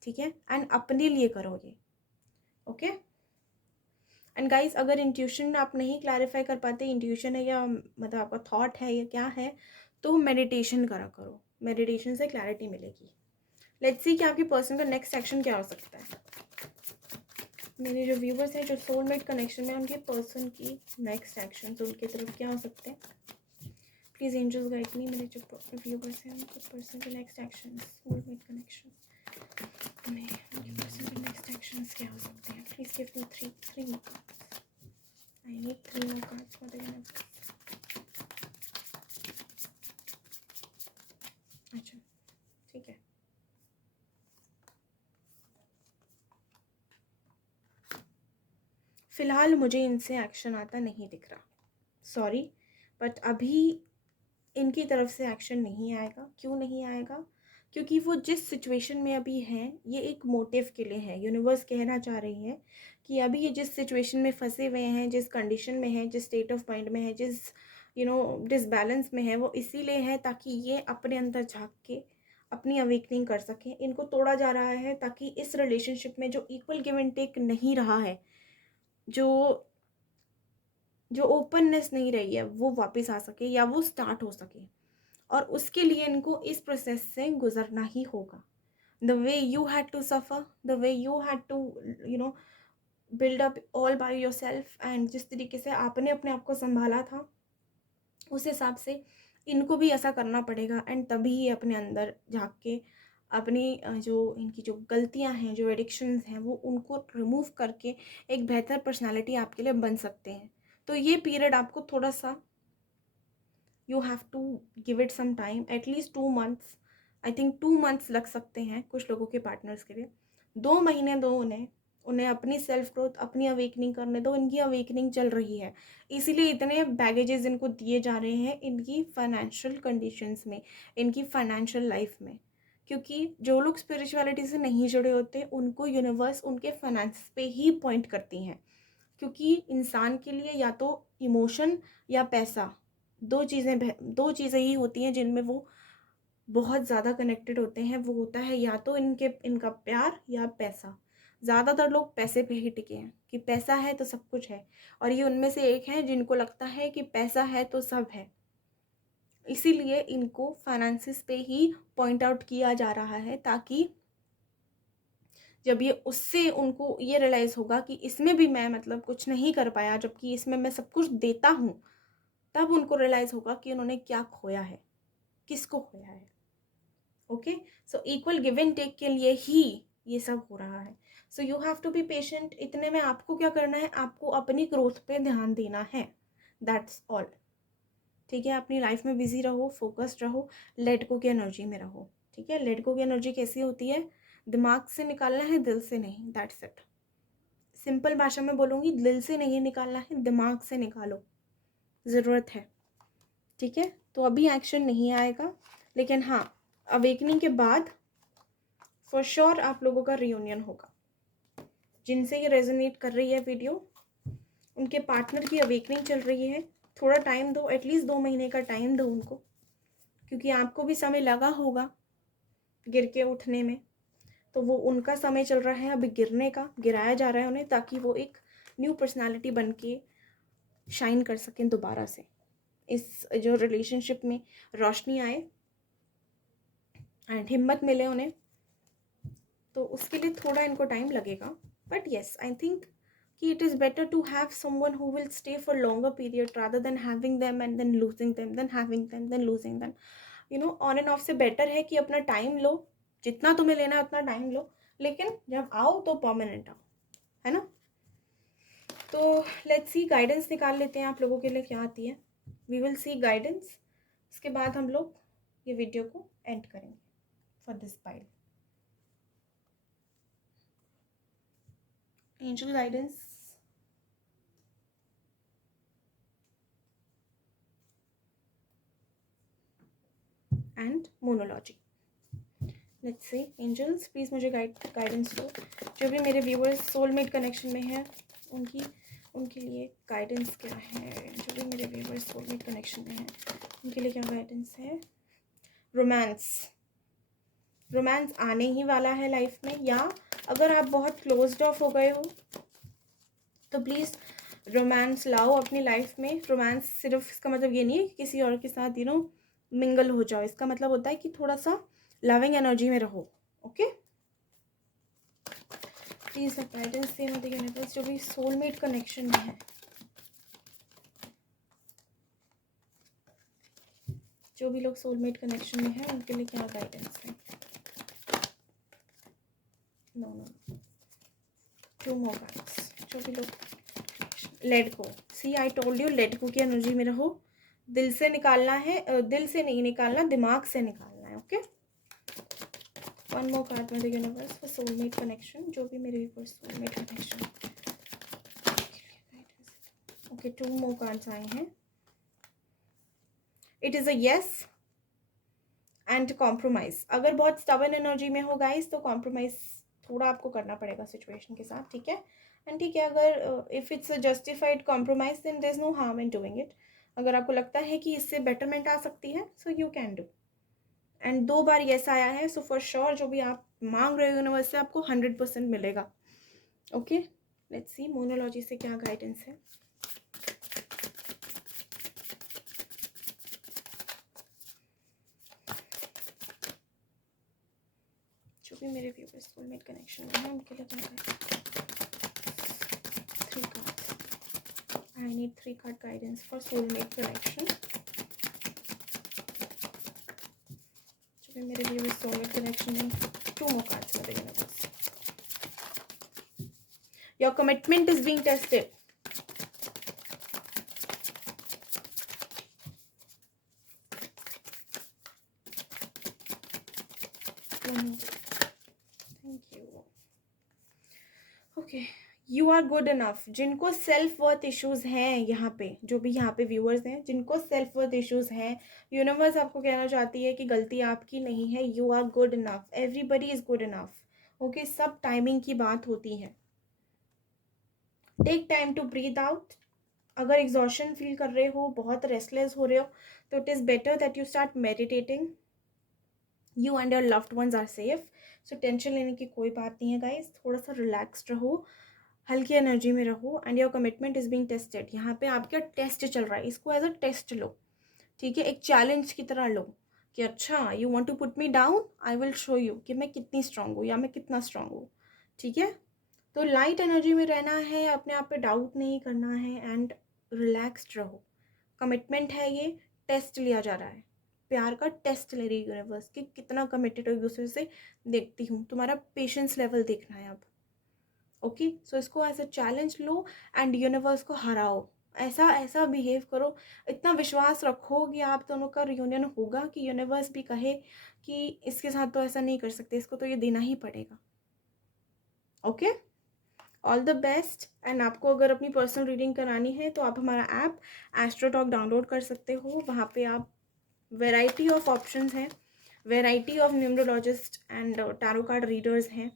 ठीक है। एंड अपने लिए करो ये, ओके। एंड गाइस, अगर इंट्यूशन आप नहीं क्लैरिफाई कर पाते इंट्यूशन है या मतलब आपका थॉट है या क्या है, तो मेडिटेशन करा करो, मेडिटेशन से क्लैरिटी मिलेगी। लेट्स सी कि आपकी पर्सन का नेक्स्ट एक्शन क्या हो सकता है। मेरे जो व्यूवर्स हैं जो सोलमेट कनेक्शन में, उनके पर्सन की नेक्स्ट एक्शन उनकी तरफ क्या हो सकते हैं। प्लीज़ एंजल्स गाइड मी, मेरे जो व्यूवर्स हैं उनके पर्सन के नेक्स्ट एक्शन, सोलमेट कनेक्शन में उनके पर्सन के नेक्स्ट एक्शंस क्या हो सकते हैं। Please give me three more cards, I need 3 more cards for the universe। अच्छा, ठीक है। फ़िलहाल मुझे इनसे एक्शन आता नहीं दिख रहा, सॉरी, बट अभी इनकी तरफ से एक्शन नहीं आएगा। क्यों नहीं आएगा? क्योंकि वो जिस सिचुएशन में अभी हैं, ये एक मोटिव के लिए है। यूनिवर्स कहना चाह रही है कि अभी ये जिस सिचुएशन में फंसे हुए हैं, जिस कंडीशन में हैं, जिस स्टेट ऑफ माइंड में है, जिस डिसबैलेंस में है, वो इसीलिए है ताकि ये अपने अंदर झाँक के अपनी अवेकनिंग कर सकें। इनको तोड़ा जा रहा है ताकि इस रिलेशनशिप में जो इक्वल गिव एंड टेक नहीं रहा है, जो जो ओपननेस नहीं रही है, वो वापस आ सके या वो स्टार्ट हो सके। और उसके लिए इनको इस प्रोसेस से गुजरना ही होगा। The way you had to suffer, the way you had to you know build up all by yourself, and जिस तरीके से आपने अपने आप को संभाला था, उस हिसाब से इनको भी ऐसा करना पड़ेगा। एंड तभी ये अपने अंदर झाँक के अपनी जो इनकी जो गलतियां हैं, जो एडिक्शंस हैं, वो उनको रिमूव करके एक बेहतर पर्सनालिटी आपके लिए बन सकते हैं। तो ये पीरियड आपको थोड़ा सा, you have to give it some time, at least 2 months. I think 2 months लग सकते हैं कुछ लोगों के पार्टनर्स के लिए। 2 महीने दो उन्हें, उन्हें अपनी सेल्फ ग्रोथ, अपनी अवेकनिंग करने दो। इनकी अवेकनिंग चल रही है, इसीलिए इतने बैगेजेस इनको दिए जा रहे हैं इनकी फाइनेंशियल कंडीशंस में, इनकी फाइनेंशियल लाइफ में। क्योंकि जो लोग स्पिरिचुअलिटी से नहीं जुड़े होते, उनको यूनिवर्स उनके फाइनेंस पे ही पॉइंट करती हैं। क्योंकि इंसान के लिए या तो इमोशन या पैसा, दो चीज़ें ही होती हैं जिनमें वो बहुत ज़्यादा कनेक्टेड होते हैं। वो होता है या तो इनका प्यार या पैसा। ज़्यादातर लोग पैसे पे ही टिके हैं कि पैसा है तो सब कुछ है, और ये उनमें से एक है जिनको लगता है कि पैसा है तो सब है। इसीलिए इनको फाइनेंसिस पे ही पॉइंट आउट किया जा रहा है, ताकि जब ये उससे उनको ये रियलाइज़ होगा कि इसमें भी मैं मतलब कुछ नहीं कर पाया, जबकि इसमें मैं सब कुछ देता हूँ, तब उनको रियलाइज़ होगा कि उन्होंने क्या खोया है, किसको खोया है। Okay, so equal give and take के लिए ही ये सब हो रहा है। So you have to be patient. इतने में आपको क्या करना है, आपको अपनी ग्रोथ पे ध्यान देना है, दैट्स ऑल। ठीक है, अपनी लाइफ में बिजी रहो, फोकस्ड रहो, लेट गो की एनर्जी में रहो। ठीक है, लेट गो की एनर्जी कैसी होती है? दिमाग से निकालना है, दिल से नहीं, दैट्स इट। सिंपल भाषा में बोलूँगी, दिल से नहीं निकालना है, दिमाग से निकालो, ज़रूरत है। ठीक है, तो अभी एक्शन नहीं आएगा, लेकिन हाँ, अवेकनिंग के बाद फॉर श्योर आप लोगों का रियूनियन होगा। जिनसे ये रेजोनेट कर रही है वीडियो, उनके पार्टनर की अवेकनिंग चल रही है, थोड़ा टाइम दो, एटलीस्ट 2 महीने का टाइम दो उनको, क्योंकि आपको भी समय लगा होगा गिर के उठने में। तो वो उनका समय चल रहा है अभी गिरने का, गिराया जा रहा है उन्हें, ताकि वो एक न्यू पर्सनालिटी बन के शाइन कर सकें दोबारा से, इस जो रिलेशनशिप में रोशनी आए एंड हिम्मत मिले उन्हें। तो उसके लिए थोड़ा इनको टाइम लगेगा, बट येस, आई थिंक कि it is better to have someone who will stay for longer period rather than having them and then losing them, then having them then losing them. On and off से बेटर है कि अपना टाइम लो, जितना तुम्हें लेना है उतना टाइम लो, लेकिन जब आओ तो परमानेंट आओ, है ना। तो लेट्स सी, गाइडेंस निकाल लेते हैं आप लोगों के लिए क्या आती है। वी विल सी गाइडेंस, उसके बाद हम लोग ये वीडियो को एंड करेंगे for this pile. Angel guidance, and monology. Let's see, angels please मुझे गाइडेंस दो। जो भी मेरे व्यूअर्स सोलमेट कनेक्शन में हैं, उनके लिए गाइडेंस क्या है? जो भी मेरे व्यूअर्स सोलमेट कनेक्शन में हैं, उनके लिए क्या गाइडेंस है? रोमांस आने ही वाला है लाइफ में, या अगर आप बहुत क्लोज्ड ऑफ हो गए हो तो प्लीज़ रोमांस लाओ अपनी लाइफ में। रोमांस सिर्फ इसका मतलब ये नहीं है कि किसी और के साथ मिंगल हो जाओ, इसका मतलब होता है कि थोड़ा सा लविंग एनर्जी में रहो। ओके, प्लीज़ गाइडेंस देना द यूनिवर्स, जो भी सोलमेट कनेक्शन में है, जो भी लोग सोलमेट कनेक्शन में हैं, उनके लिए क्या गाइडेंस है? No, 2 more cards. जो भी लोग, let go, see I told you, let go की एनर्जी में रहो। दिल से निकालना है, दिल से नहीं निकालना, दिमाग से निकालना है। ओके, 1 मोर कार्ड में the universe for soulmate connection, जो भी मेरे soulmate connection okay 2 more cards आए हैं. It is a yes and compromise. अगर बहुत स्टबर्न एनर्जी में हो गाइस तो कॉम्प्रोमाइज़ थोड़ा आपको करना पड़ेगा सिचुएशन के साथ, ठीक है. एंड ठीक है, अगर if it's a justified compromise then there is no harm in doing it. अगर आपको लगता है कि इससे बेटरमेंट आ सकती है so you can do. And 2 bar yes आया है, सो फॉर श्योर जो भी आप मांग रहे हो यूनिवर्स से आपको 100% मिलेगा. ओके, लेट्स सी मोनोलॉजी से क्या गाइडेंस है. जो भी मेरे व्यूअर्स सोलमेट कनेक्शन में है उनके लिए क्या guidance. 3 cards. I need 3 card guidance for soulmate connection. जो भी मेरे व्यूअर्स सोलमेट कनेक्शन में 2 more cards for the universe. Your commitment is being tested. Thank you. Okay, you are good enough. जिनको सेल्फ वर्थ इश्यूज़ हैं यहाँ पे, जो भी यहाँ पे व्यूअर्स हैं जिनको सेल्फ वर्थ इश्यूज़ हैं, यूनिवर्स आपको कहना चाहती है कि गलती आपकी नहीं है. You are good enough. Everybody is good enough. Okay, सब टाइमिंग की बात होती है. Take time to breathe out. अगर एग्जॉशन फील कर रहे हो, बहुत रेस्टलेस हो रहे हो, तो it is better that you start meditating. You and your loved ones are safe. So tension लेने की कोई बात नहीं है गाइस. थोड़ा सा रिलैक्स्ड रहो, हल्की एनर्जी में रहो. And your commitment is being tested. यहाँ पे आपका टेस्ट चल रहा है, इसको एज अ टेस्ट लो, ठीक है. एक चैलेंज की तरह लो कि अच्छा you want to put me down, I will show you कि मैं कितनी स्ट्रांग हूँ या मैं कितना स्ट्रांग हूँ, ठीक है. तो लाइट एनर्जी में रहना है, अपने आप पे डाउट नहीं करना है एंड रिलैक्स्ड रहो. कमिटमेंट है, ये टेस्ट लिया जा रहा है. प्यार का टेस्ट ले रही है यूनिवर्स कि कितना कमिटेड हो एक दूसरे से. देखती हूँ तुम्हारा पेशेंस लेवल देखना है अब. ओके, सो इसको एज अ चैलेंज लो एंड यूनिवर्स को हराओ. ऐसा ऐसा बिहेव करो, इतना विश्वास रखो कि आप दोनों का रियूनियन होगा कि यूनिवर्स भी कहे कि इसके साथ तो ऐसा नहीं कर सकते, इसको तो ये देना ही पड़ेगा. Okay, all the best. And आपको अगर अपनी पर्सनल रीडिंग करानी है तो आप हमारा ऐप एस्ट्रोटॉक डाउनलोड कर सकते हो. वहाँ पे आप वेराइटी ऑफ ऑप्शंस हैं, variety of numerologist and tarot card readers हैं,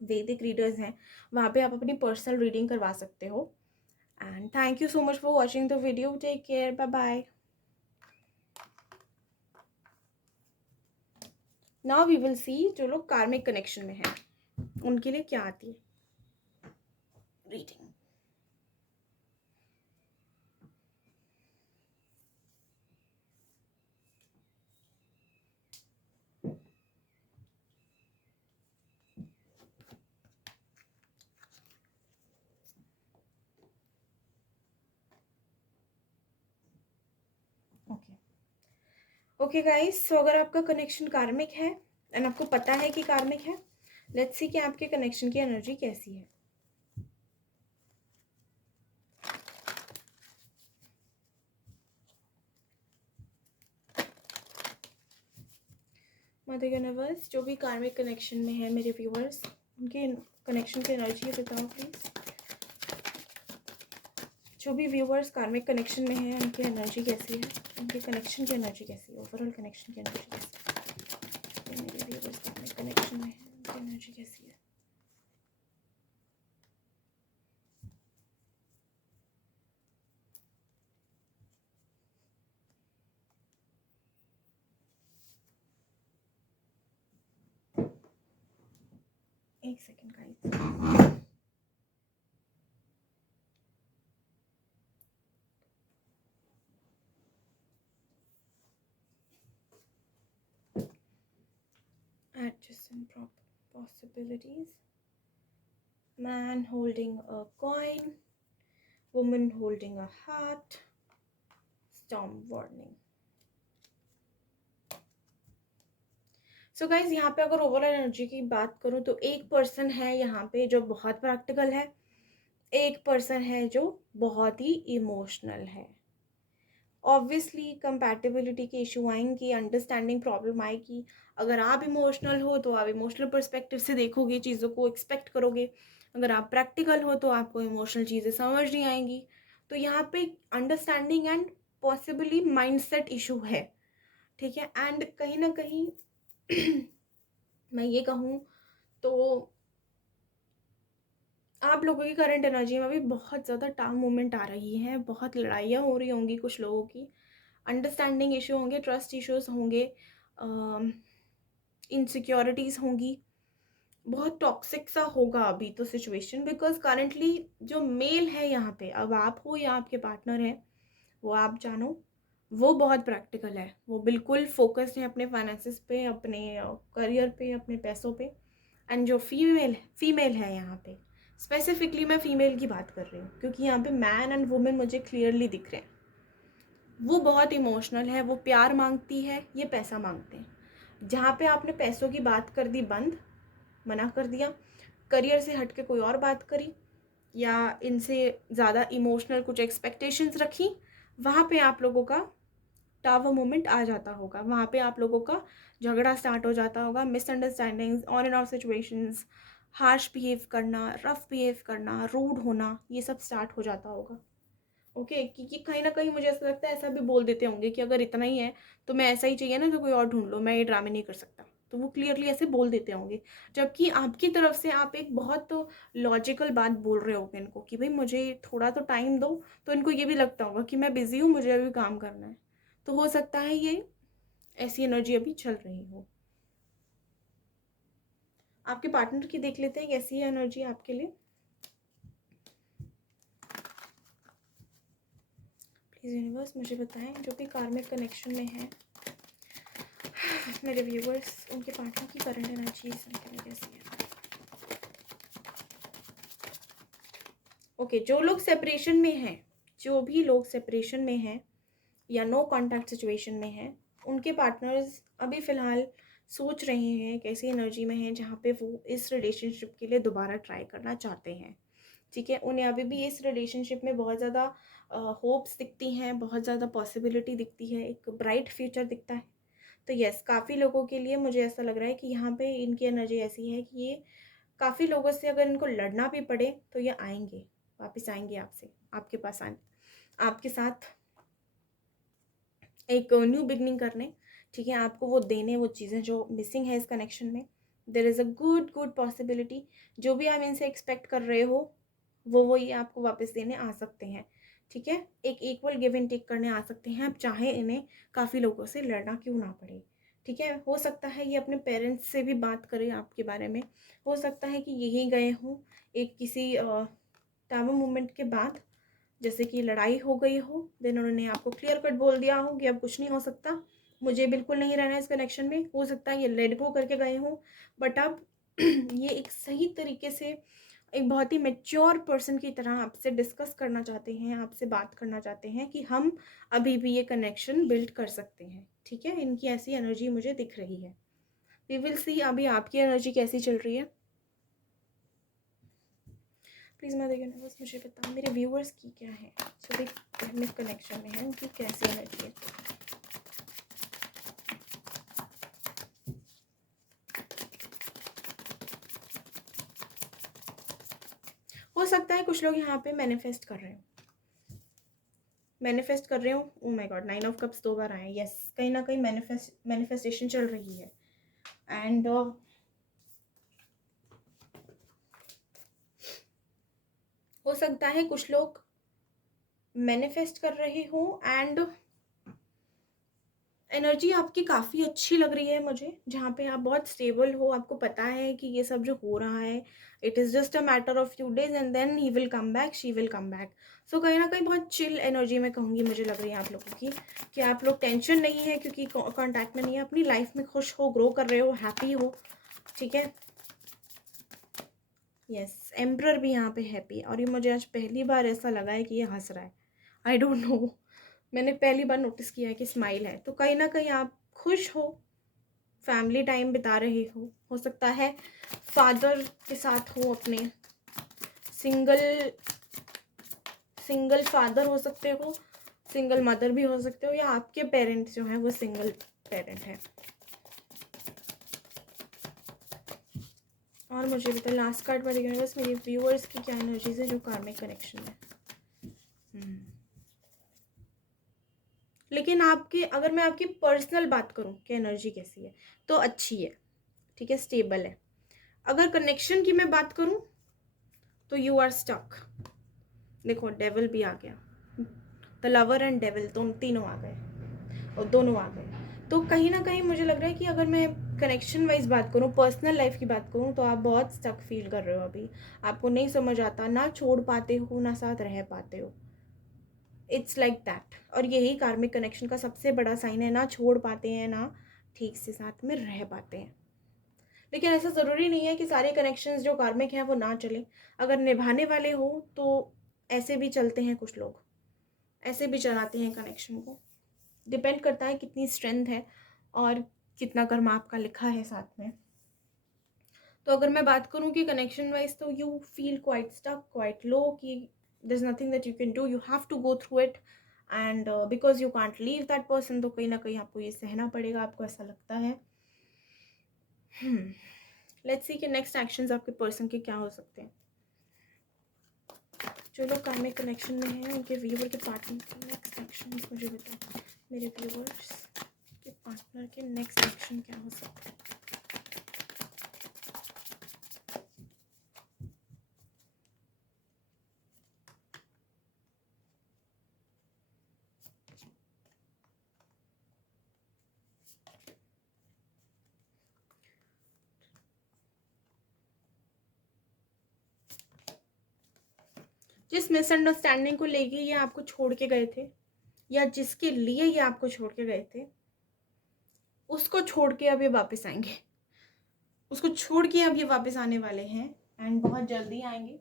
वैदिक रीडर्स हैं. वहाँ पे आप अपनी पर्सनल रीडिंग करवा सकते हो. And thank you so much for watching the video. Take care, bye bye. Now we will see जो लोग कार्मिक कनेक्शन में हैं उनके लिए क्या आती है रीडिंग. ओके ओके गाइस, सो अगर आपका कनेक्शन कार्मिक है एंड आपको पता है कि कार्मिक है, लेट्स सी कि आपके कनेक्शन की एनर्जी कैसी है. मदर यूनिवर्स, जो भी कार्मिक कनेक्शन में है मेरे व्यूअर्स, उनके कनेक्शन की एनर्जी बताओ प्लीज़. जो भी व्यूअर्स कार्मिक कनेक्शन में है उनकी एनर्जी कैसी है, उनके कनेक्शन की एनर्जी कैसी है, ओवरऑल कनेक्शन की एनर्जी कैसी है. मेरे व्यूअर्स कार्मिक कनेक्शन में है उनकी एनर्जी कैसी है. एक second guys. Adjacent possibilities. Man holding a coin, woman holding a heart, storm warning. So guys, यहाँ पे अगर ओवरऑल एनर्जी की बात करूँ तो एक पर्सन है यहाँ पे जो बहुत प्रैक्टिकल है, एक पर्सन है जो बहुत ही इमोशनल है. ऑब्वियसली कंपैटिबिलिटी के इशू आएंगी, अंडरस्टैंडिंग प्रॉब्लम आएगी. अगर आप इमोशनल हो तो आप इमोशनल पर्सपेक्टिव से देखोगे, चीज़ों को एक्सपेक्ट करोगे. अगर आप प्रैक्टिकल हो तो आपको इमोशनल चीज़ें समझ नहीं आएंगी. तो यहाँ पे understanding and possibly mindset issue है, ठीक है। एंड कहीं ना कहीं मैं ये कहूँ तो आप लोगों की करंट एनर्जी में भी बहुत ज़्यादा टाउन मूवमेंट आ रही है, बहुत लड़ाइयाँ हो रही होंगी कुछ लोगों की, अंडरस्टैंडिंग इशू होंगे, ट्रस्ट इश्यूज होंगे, इनसिक्योरिटीज़ होंगी, बहुत टॉक्सिक सा होगा अभी तो सिचुएशन। बिकॉज करंटली जो मेल है यहाँ पे, अब आप हो या आपके पार्टनर है, वो आप जानो, वो बहुत प्रैक्टिकल है, वो बिल्कुल फोकस्ड है अपने फाइनेंसिस पे, अपने करियर पे, अपने पैसों पे। एंड जो फीमेल है यहाँ पे, स्पेसिफिकली मैं फीमेल की बात कर रही हूँ क्योंकि यहाँ पे मैन एंड वुमेन मुझे क्लियरली दिख रहे हैं। वो बहुत इमोशनल है, वो प्यार मांगती है, ये पैसा मांगते हैं। जहाँ पे आपने पैसों की बात कर दी बंद, मना कर दिया, करियर से हट के कोई और बात करी, या इनसे ज़्यादा इमोशनल कुछ एक्सपेक्टेशंस रखी, वहाँ पे आप लोगों का टावर मोमेंट आ जाता होगा, वहाँ पे आप लोगों का झगड़ा स्टार्ट हो जाता होगा, misunderstandings, on and of situations, harsh behave करना, रफ बिहेव करना, रूड होना, ये सब स्टार्ट हो जाता होगा। ओके, क्योंकि कहीं ना कहीं मुझे ऐसा लगता है ऐसा भी बोल देते होंगे कि अगर इतना ही है तो मैं ऐसा ही चाहिए ना, तो कोई और ढूंढ लो, मैं ये ड्रामे नहीं कर सकता, तो वो क्लियरली ऐसे बोल देते होंगे। जबकि आपकी तरफ से आप एक बहुत लॉजिकल बात बोल रहे होगे इनको कि भाई मुझे थोड़ा तो टाइम दो, तो इनको ये भी लगता होगा कि मैं बिजी हूँ, मुझे अभी काम करना है। तो हो सकता है ये ऐसी एनर्जी अभी चल रही हो। आपके पार्टनर की देख लेते हैं कैसी है एनर्जी आपके लिए। प्लीज़ यूनिवर्स मुझे बताएं, जो भी कार्मिक कनेक्शन में है मेरे व्यूवर्स, उनके पार्टनर की करंट एनर्जीज उनके लिए कैसी है। ओके, जो लोग सेपरेशन में हैं, जो भी लोग सेपरेशन में हैं या नो कॉन्टैक्ट सिचुएशन में हैं, उनके पार्टनर्स अभी फ़िलहाल सोच रहे हैं कैसी एनर्जी में हैं, जहाँ पे वो इस रिलेशनशिप के लिए दोबारा ट्राई करना चाहते हैं, ठीक है। उन्हें अभी भी इस रिलेशनशिप में बहुत ज़्यादा होप्स दिखती हैं, बहुत ज़्यादा पॉसिबिलिटी दिखती है, एक ब्राइट फ्यूचर दिखता है। तो यस, काफ़ी लोगों के लिए मुझे ऐसा लग रहा है कि यहाँ पे इनकी एनर्जी ऐसी है कि ये काफ़ी लोगों से अगर इनको लड़ना भी पड़े तो ये आएंगे, वापस आएंगे आपसे, आपके पास आए, आपके साथ एक न्यू बिगनिंग करने, ठीक है, आपको वो देने, वो चीज़ें जो मिसिंग है इस कनेक्शन में। There is a good good possibility, जो भी आप इनसे एक्सपेक्ट कर रहे हो वो ये आपको वापस देने आ सकते हैं, ठीक है। एक इक्वल गिव एंड टेक करने आ सकते हैं, आप चाहे इन्हें काफ़ी लोगों से लड़ना क्यों ना पड़े, ठीक है। हो सकता है ये अपने पेरेंट्स से भी बात करें आपके बारे में, हो सकता है कि यही गए हों एक किसी टावर मूवमेंट के बाद, जैसे कि लड़ाई हो गई हो, देन उन्होंने आपको क्लियर कट बोल दिया हो कि अब कुछ नहीं हो सकता, मुझे बिल्कुल नहीं रहना इस कनेक्शन में। हो सकता है ये लेट गो करके गए हों, बट अब ये एक सही तरीके से एक बहुत ही मैच्योर पर्सन की तरह आपसे डिस्कस करना चाहते हैं, आपसे बात करना चाहते हैं कि हम अभी भी ये कनेक्शन बिल्ड कर सकते हैं, ठीक है। इनकी ऐसी एनर्जी मुझे दिख रही है। वी विल सी अभी आपकी एनर्जी कैसी चल रही है। प्लीज़ मैं देखिए ना, बस मुझे बताओ मेरे व्यूअर्स की क्या है, सभी धार्मिक कनेक्शन में है, उनकी कैसी एनर्जी है। हो सकता है कुछ लोग यहाँ पे मैनिफेस्ट कर रहे हो, मैनिफेस्ट कर रहे हो। Oh my God, 9 of cups 2 बार आए, यस, कहीं ना कहीं मैनिफेस्टेशन चल रही है। एंड हो सकता है कुछ लोग मैनिफेस्ट कर रहे हो, एंड एनर्जी आपकी काफ़ी अच्छी लग रही है मुझे, जहाँ पे आप बहुत स्टेबल हो, आपको पता है कि ये सब जो हो रहा है it is just a matter of few days and then he will come back, she will come back. So कहीं ना कहीं बहुत चिल एनर्जी में कहूँगी मुझे लग रही है आप लोगों की, कि आप लोग टेंशन नहीं है क्योंकि कॉन्टैक्ट में नहीं है, अपनी लाइफ में खुश हो, ग्रो कर रहे हो, हैप्पी हो, ठीक है। यस, एम्प्रर भी यहाँ पे हैप्पी, और ये मुझे आज पहली बार ऐसा लगा है कि ये हंस रहा है, आई डोंट नो, मैंने पहली बार नोटिस किया है कि स्माइल है। तो कहीं ना कहीं आप खुश हो, फैमिली टाइम बिता रहे हो सकता है फादर के साथ हो अपने, सिंगल सिंगल फादर हो सकते हो, सिंगल मदर भी हो सकते हो, या आपके पेरेंट्स जो हैं वो सिंगल पेरेंट हैं। और मुझे बताओ लास्ट कार्ड पर यूनिवर्स, मेरे व्यूअर्स की क्या एनर्जीज है जो कार्मिक कनेक्शन है। लेकिन आपके, अगर मैं आपकी पर्सनल बात करूं कि एनर्जी कैसी है, तो अच्छी है, ठीक है, स्टेबल है। अगर कनेक्शन की मैं बात करूं तो यू आर स्टक। देखो डेविल भी आ गया, द लवर एंड डेविल तो तीनों आ गए, और दोनों आ गए। तो कहीं ना कहीं मुझे लग रहा है कि अगर मैं कनेक्शन वाइज बात करूँ, पर्सनल लाइफ की बात करूँ, तो आप बहुत स्टक फील कर रहे हो अभी। आपको नहीं समझ आता, ना छोड़ पाते हो ना साथ रह पाते हो। It's like that. और यही कार्मिक कनेक्शन का सबसे बड़ा साइन है, ना छोड़ पाते हैं ना ठीक से साथ में रह पाते हैं। लेकिन ऐसा ज़रूरी नहीं है कि सारे कनेक्शंस जो कार्मिक हैं वो ना चलें। अगर निभाने वाले हो तो ऐसे भी चलते हैं, कुछ लोग ऐसे भी चलाते हैं कनेक्शन को। डिपेंड करता है कितनी स्ट्रेंथ है और कितना कर्म आपका लिखा है साथ में। तो अगर मैं बात करूं कि कनेक्शन वाइज, तो you feel quite stuck, quite low, कि there is nothing that you can do, you have to go through it, and because you can't leave that person, तो कहीं ना कहीं आपको ये सहना पड़ेगा, आपको ऐसा लगता है। लेट्स सी कि नेक्स्ट एक्शंस आपके पर्सन के क्या हो सकते हैं। जो लोग कार्मिक कनेक्शन में हैं उनके व्यूअर के पार्टनर के नेक्स्ट एक्शंस मुझे बताओ। मेरे व्यूअर्स के पार्टनर के नेक्स्ट एक्शन क्या हो सकते हैं। जिस मिसअंडरस्टैंडिंग को लेके ये आपको छोड़ के गए थे, या जिसके लिए ये आपको छोड़ के गए थे, उसको छोड़ के अब ये वापस आएंगे। उसको छोड़ के अब ये वापस आने वाले हैं, एंड बहुत जल्दी आएंगे।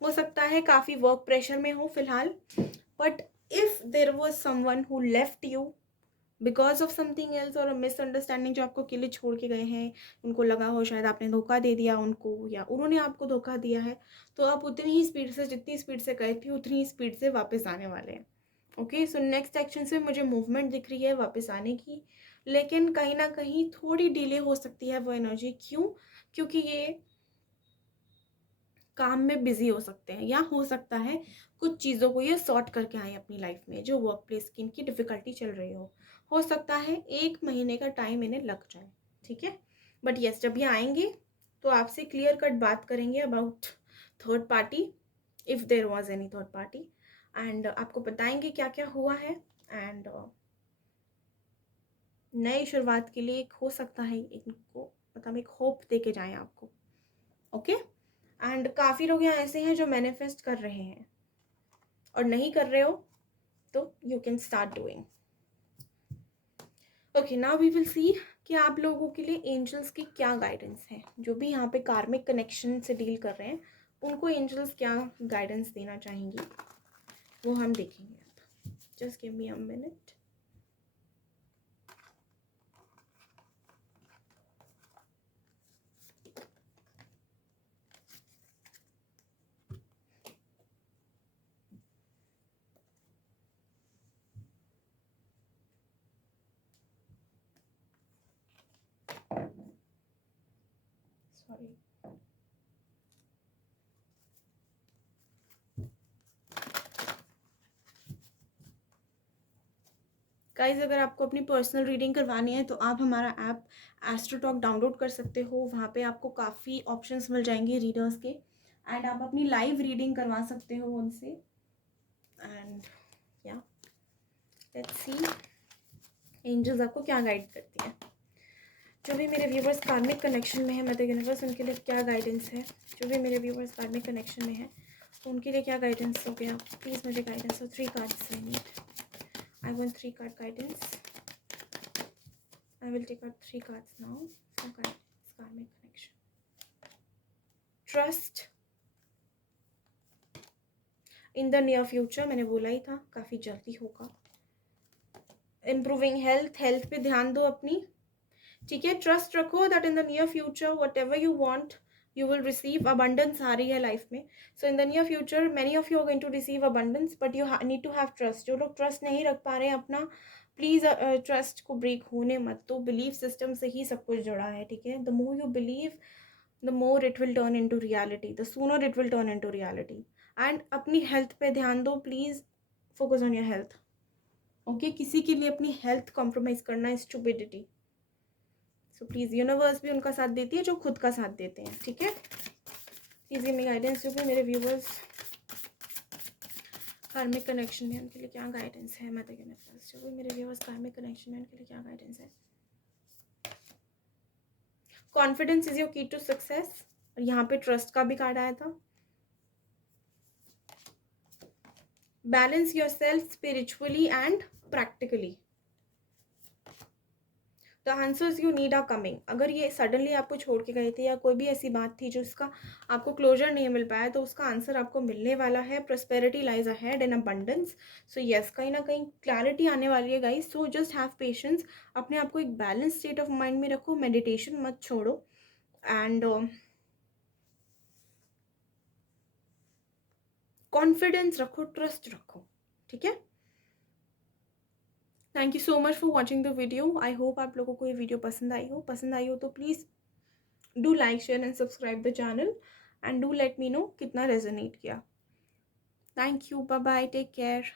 हो सकता है काफ़ी वर्क प्रेशर में हो फिलहाल, but if there was someone who left you because of something else, और मिसअंडरस्टैंडिंग, जो आपको अकेले छोड़ के गए हैं, उनको लगा हो शायद आपने धोखा दे दिया उनको, या उन्होंने आपको धोखा दिया है, तो आप उतनी ही स्पीड से, जितनी स्पीड से गए थे उतनी ही स्पीड से वापस आने वाले हैं। ओके, सो नेक्स्ट एक्शन से मुझे मूवमेंट दिख रही है वापस आने की, लेकिन कहीं ना कहीं थोड़ी डिले हो सकती है वो एनर्जी। क्यों? क्योंकि ये काम में बिजी हो सकते हैं, या हो सकता है कुछ चीज़ों को ये सॉर्ट करके आए अपनी लाइफ में, जो वर्क प्लेस की इनकी डिफ़िकल्टी चल रही हो सकता है 1 महीने का टाइम इन्हें लग जाए, ठीक है। बट यस, जब ये आएंगे तो आपसे क्लियर कट बात करेंगे about third party, if there was any third party, and आपको बताएंगे क्या क्या हुआ है, एंड नई शुरुआत के लिए एक हो सकता है इनको, मतलब एक होप दे के जाएँ आपको। ओके, एंड काफ़ी लोग यहाँ ऐसे हैं जो मैनिफेस्ट कर रहे हैं, और नहीं कर रहे हो तो you can start doing. Okay, now we will see कि आप लोगों के लिए एंजल्स की क्या गाइडेंस है। जो भी यहाँ पे कार्मिक कनेक्शन से डील कर रहे हैं, उनको एंजल्स क्या गाइडेंस देना चाहेंगी वो हम देखेंगे। अब just give me a minute. Sorry, guys, अगर आपको अपनी पर्सनल रीडिंग करवानी है तो आप हमारा ऐप एस्ट्रोटॉक डाउनलोड कर सकते हो। वहाँ पे आपको काफ़ी ऑप्शंस मिल जाएंगे रीडर्स के, एंड आप अपनी लाइव रीडिंग करवा सकते हो उनसे। एंड या लेट्स सी एंजल्स आपको क्या गाइड करती है। जो भी मेरे व्यूवर्स कार्मिक कनेक्शन में है मदर यूनिवर्स, उनके लिए क्या गाइडेंस है। जो भी मेरे व्यूवर्स कार्मिक कनेक्शन में है तो उनके लिए क्या गाइडेंस हो गया, प्लीज़ मुझे गाइडेंस हो। 3 cards I need, I want 3 card guidance. I will take out 3 cards now for karmic connection. Trust in the near future, मैंने बोला ही था काफ़ी जल्दी होगा। Improving health, health पे ध्यान दो अपनी, ठीक है। ट्रस्ट रखो that in the near future whatever you want you will receive। abundance आ रही है लाइफ में, so in the near future many of you are going to receive abundance, but you need to have trust। जो लोग ट्रस्ट नहीं रख पा रहे हैं अपना, प्लीज़ ट्रस्ट को ब्रेक होने मत दो। बिलीफ सिस्टम से ही सब कुछ जुड़ा है, ठीक है। The more you believe the more it will turn into reality, the sooner it will turn into reality. And अपनी हेल्थ पे ध्यान दो please, focus on your health. Okay, किसी के लिए अपनी हेल्थ कॉम्प्रोमाइज़ करना है स्टुपिडिटी. सो प्लीज़, यूनिवर्स भी उनका साथ देती है जो खुद का साथ देते हैं. ठीक है, प्लीज़ गिव मी गाइडेंस. जो भी मेरे व्यूवर्स कार्मिक कनेक्शन है उनके लिए क्या गाइडेंस है. मैं तो यूनिवर्स, जो भी मेरे व्यूवर्स कार्मिक कनेक्शन है उनके लिए क्या गाइडेंस है. Confidence is your key to success. और यहाँ पे ट्रस्ट का भी कार्ड आया था. Balance yourself spiritually and practically. The answers you need are coming. अगर ये सडनली आपको छोड़ के गए थे या कोई भी ऐसी बात थी जो इसका आपको क्लोजर नहीं मिल पाया, तो उसका आंसर आपको मिलने वाला है. Prosperity lies ahead in abundance. So yes, कहीं ना कहीं क्लैरिटी आने वाली है guys. So just have patience. अपने आप को एक बैलेंस स्टेट ऑफ माइंड में रखो. मेडिटेशन मत छोड़ो. एंड कॉन्फिडेंस रखो, ट्रस्ट रखो. ठीक है. Thank you so much for watching the video. I hope आप लोगों को ये वीडियो पसंद आई हो. पसंद आई हो तो please do like, share and subscribe the channel. And do let me know कितना रेजोनेट किया. Thank you. Bye bye. Take care.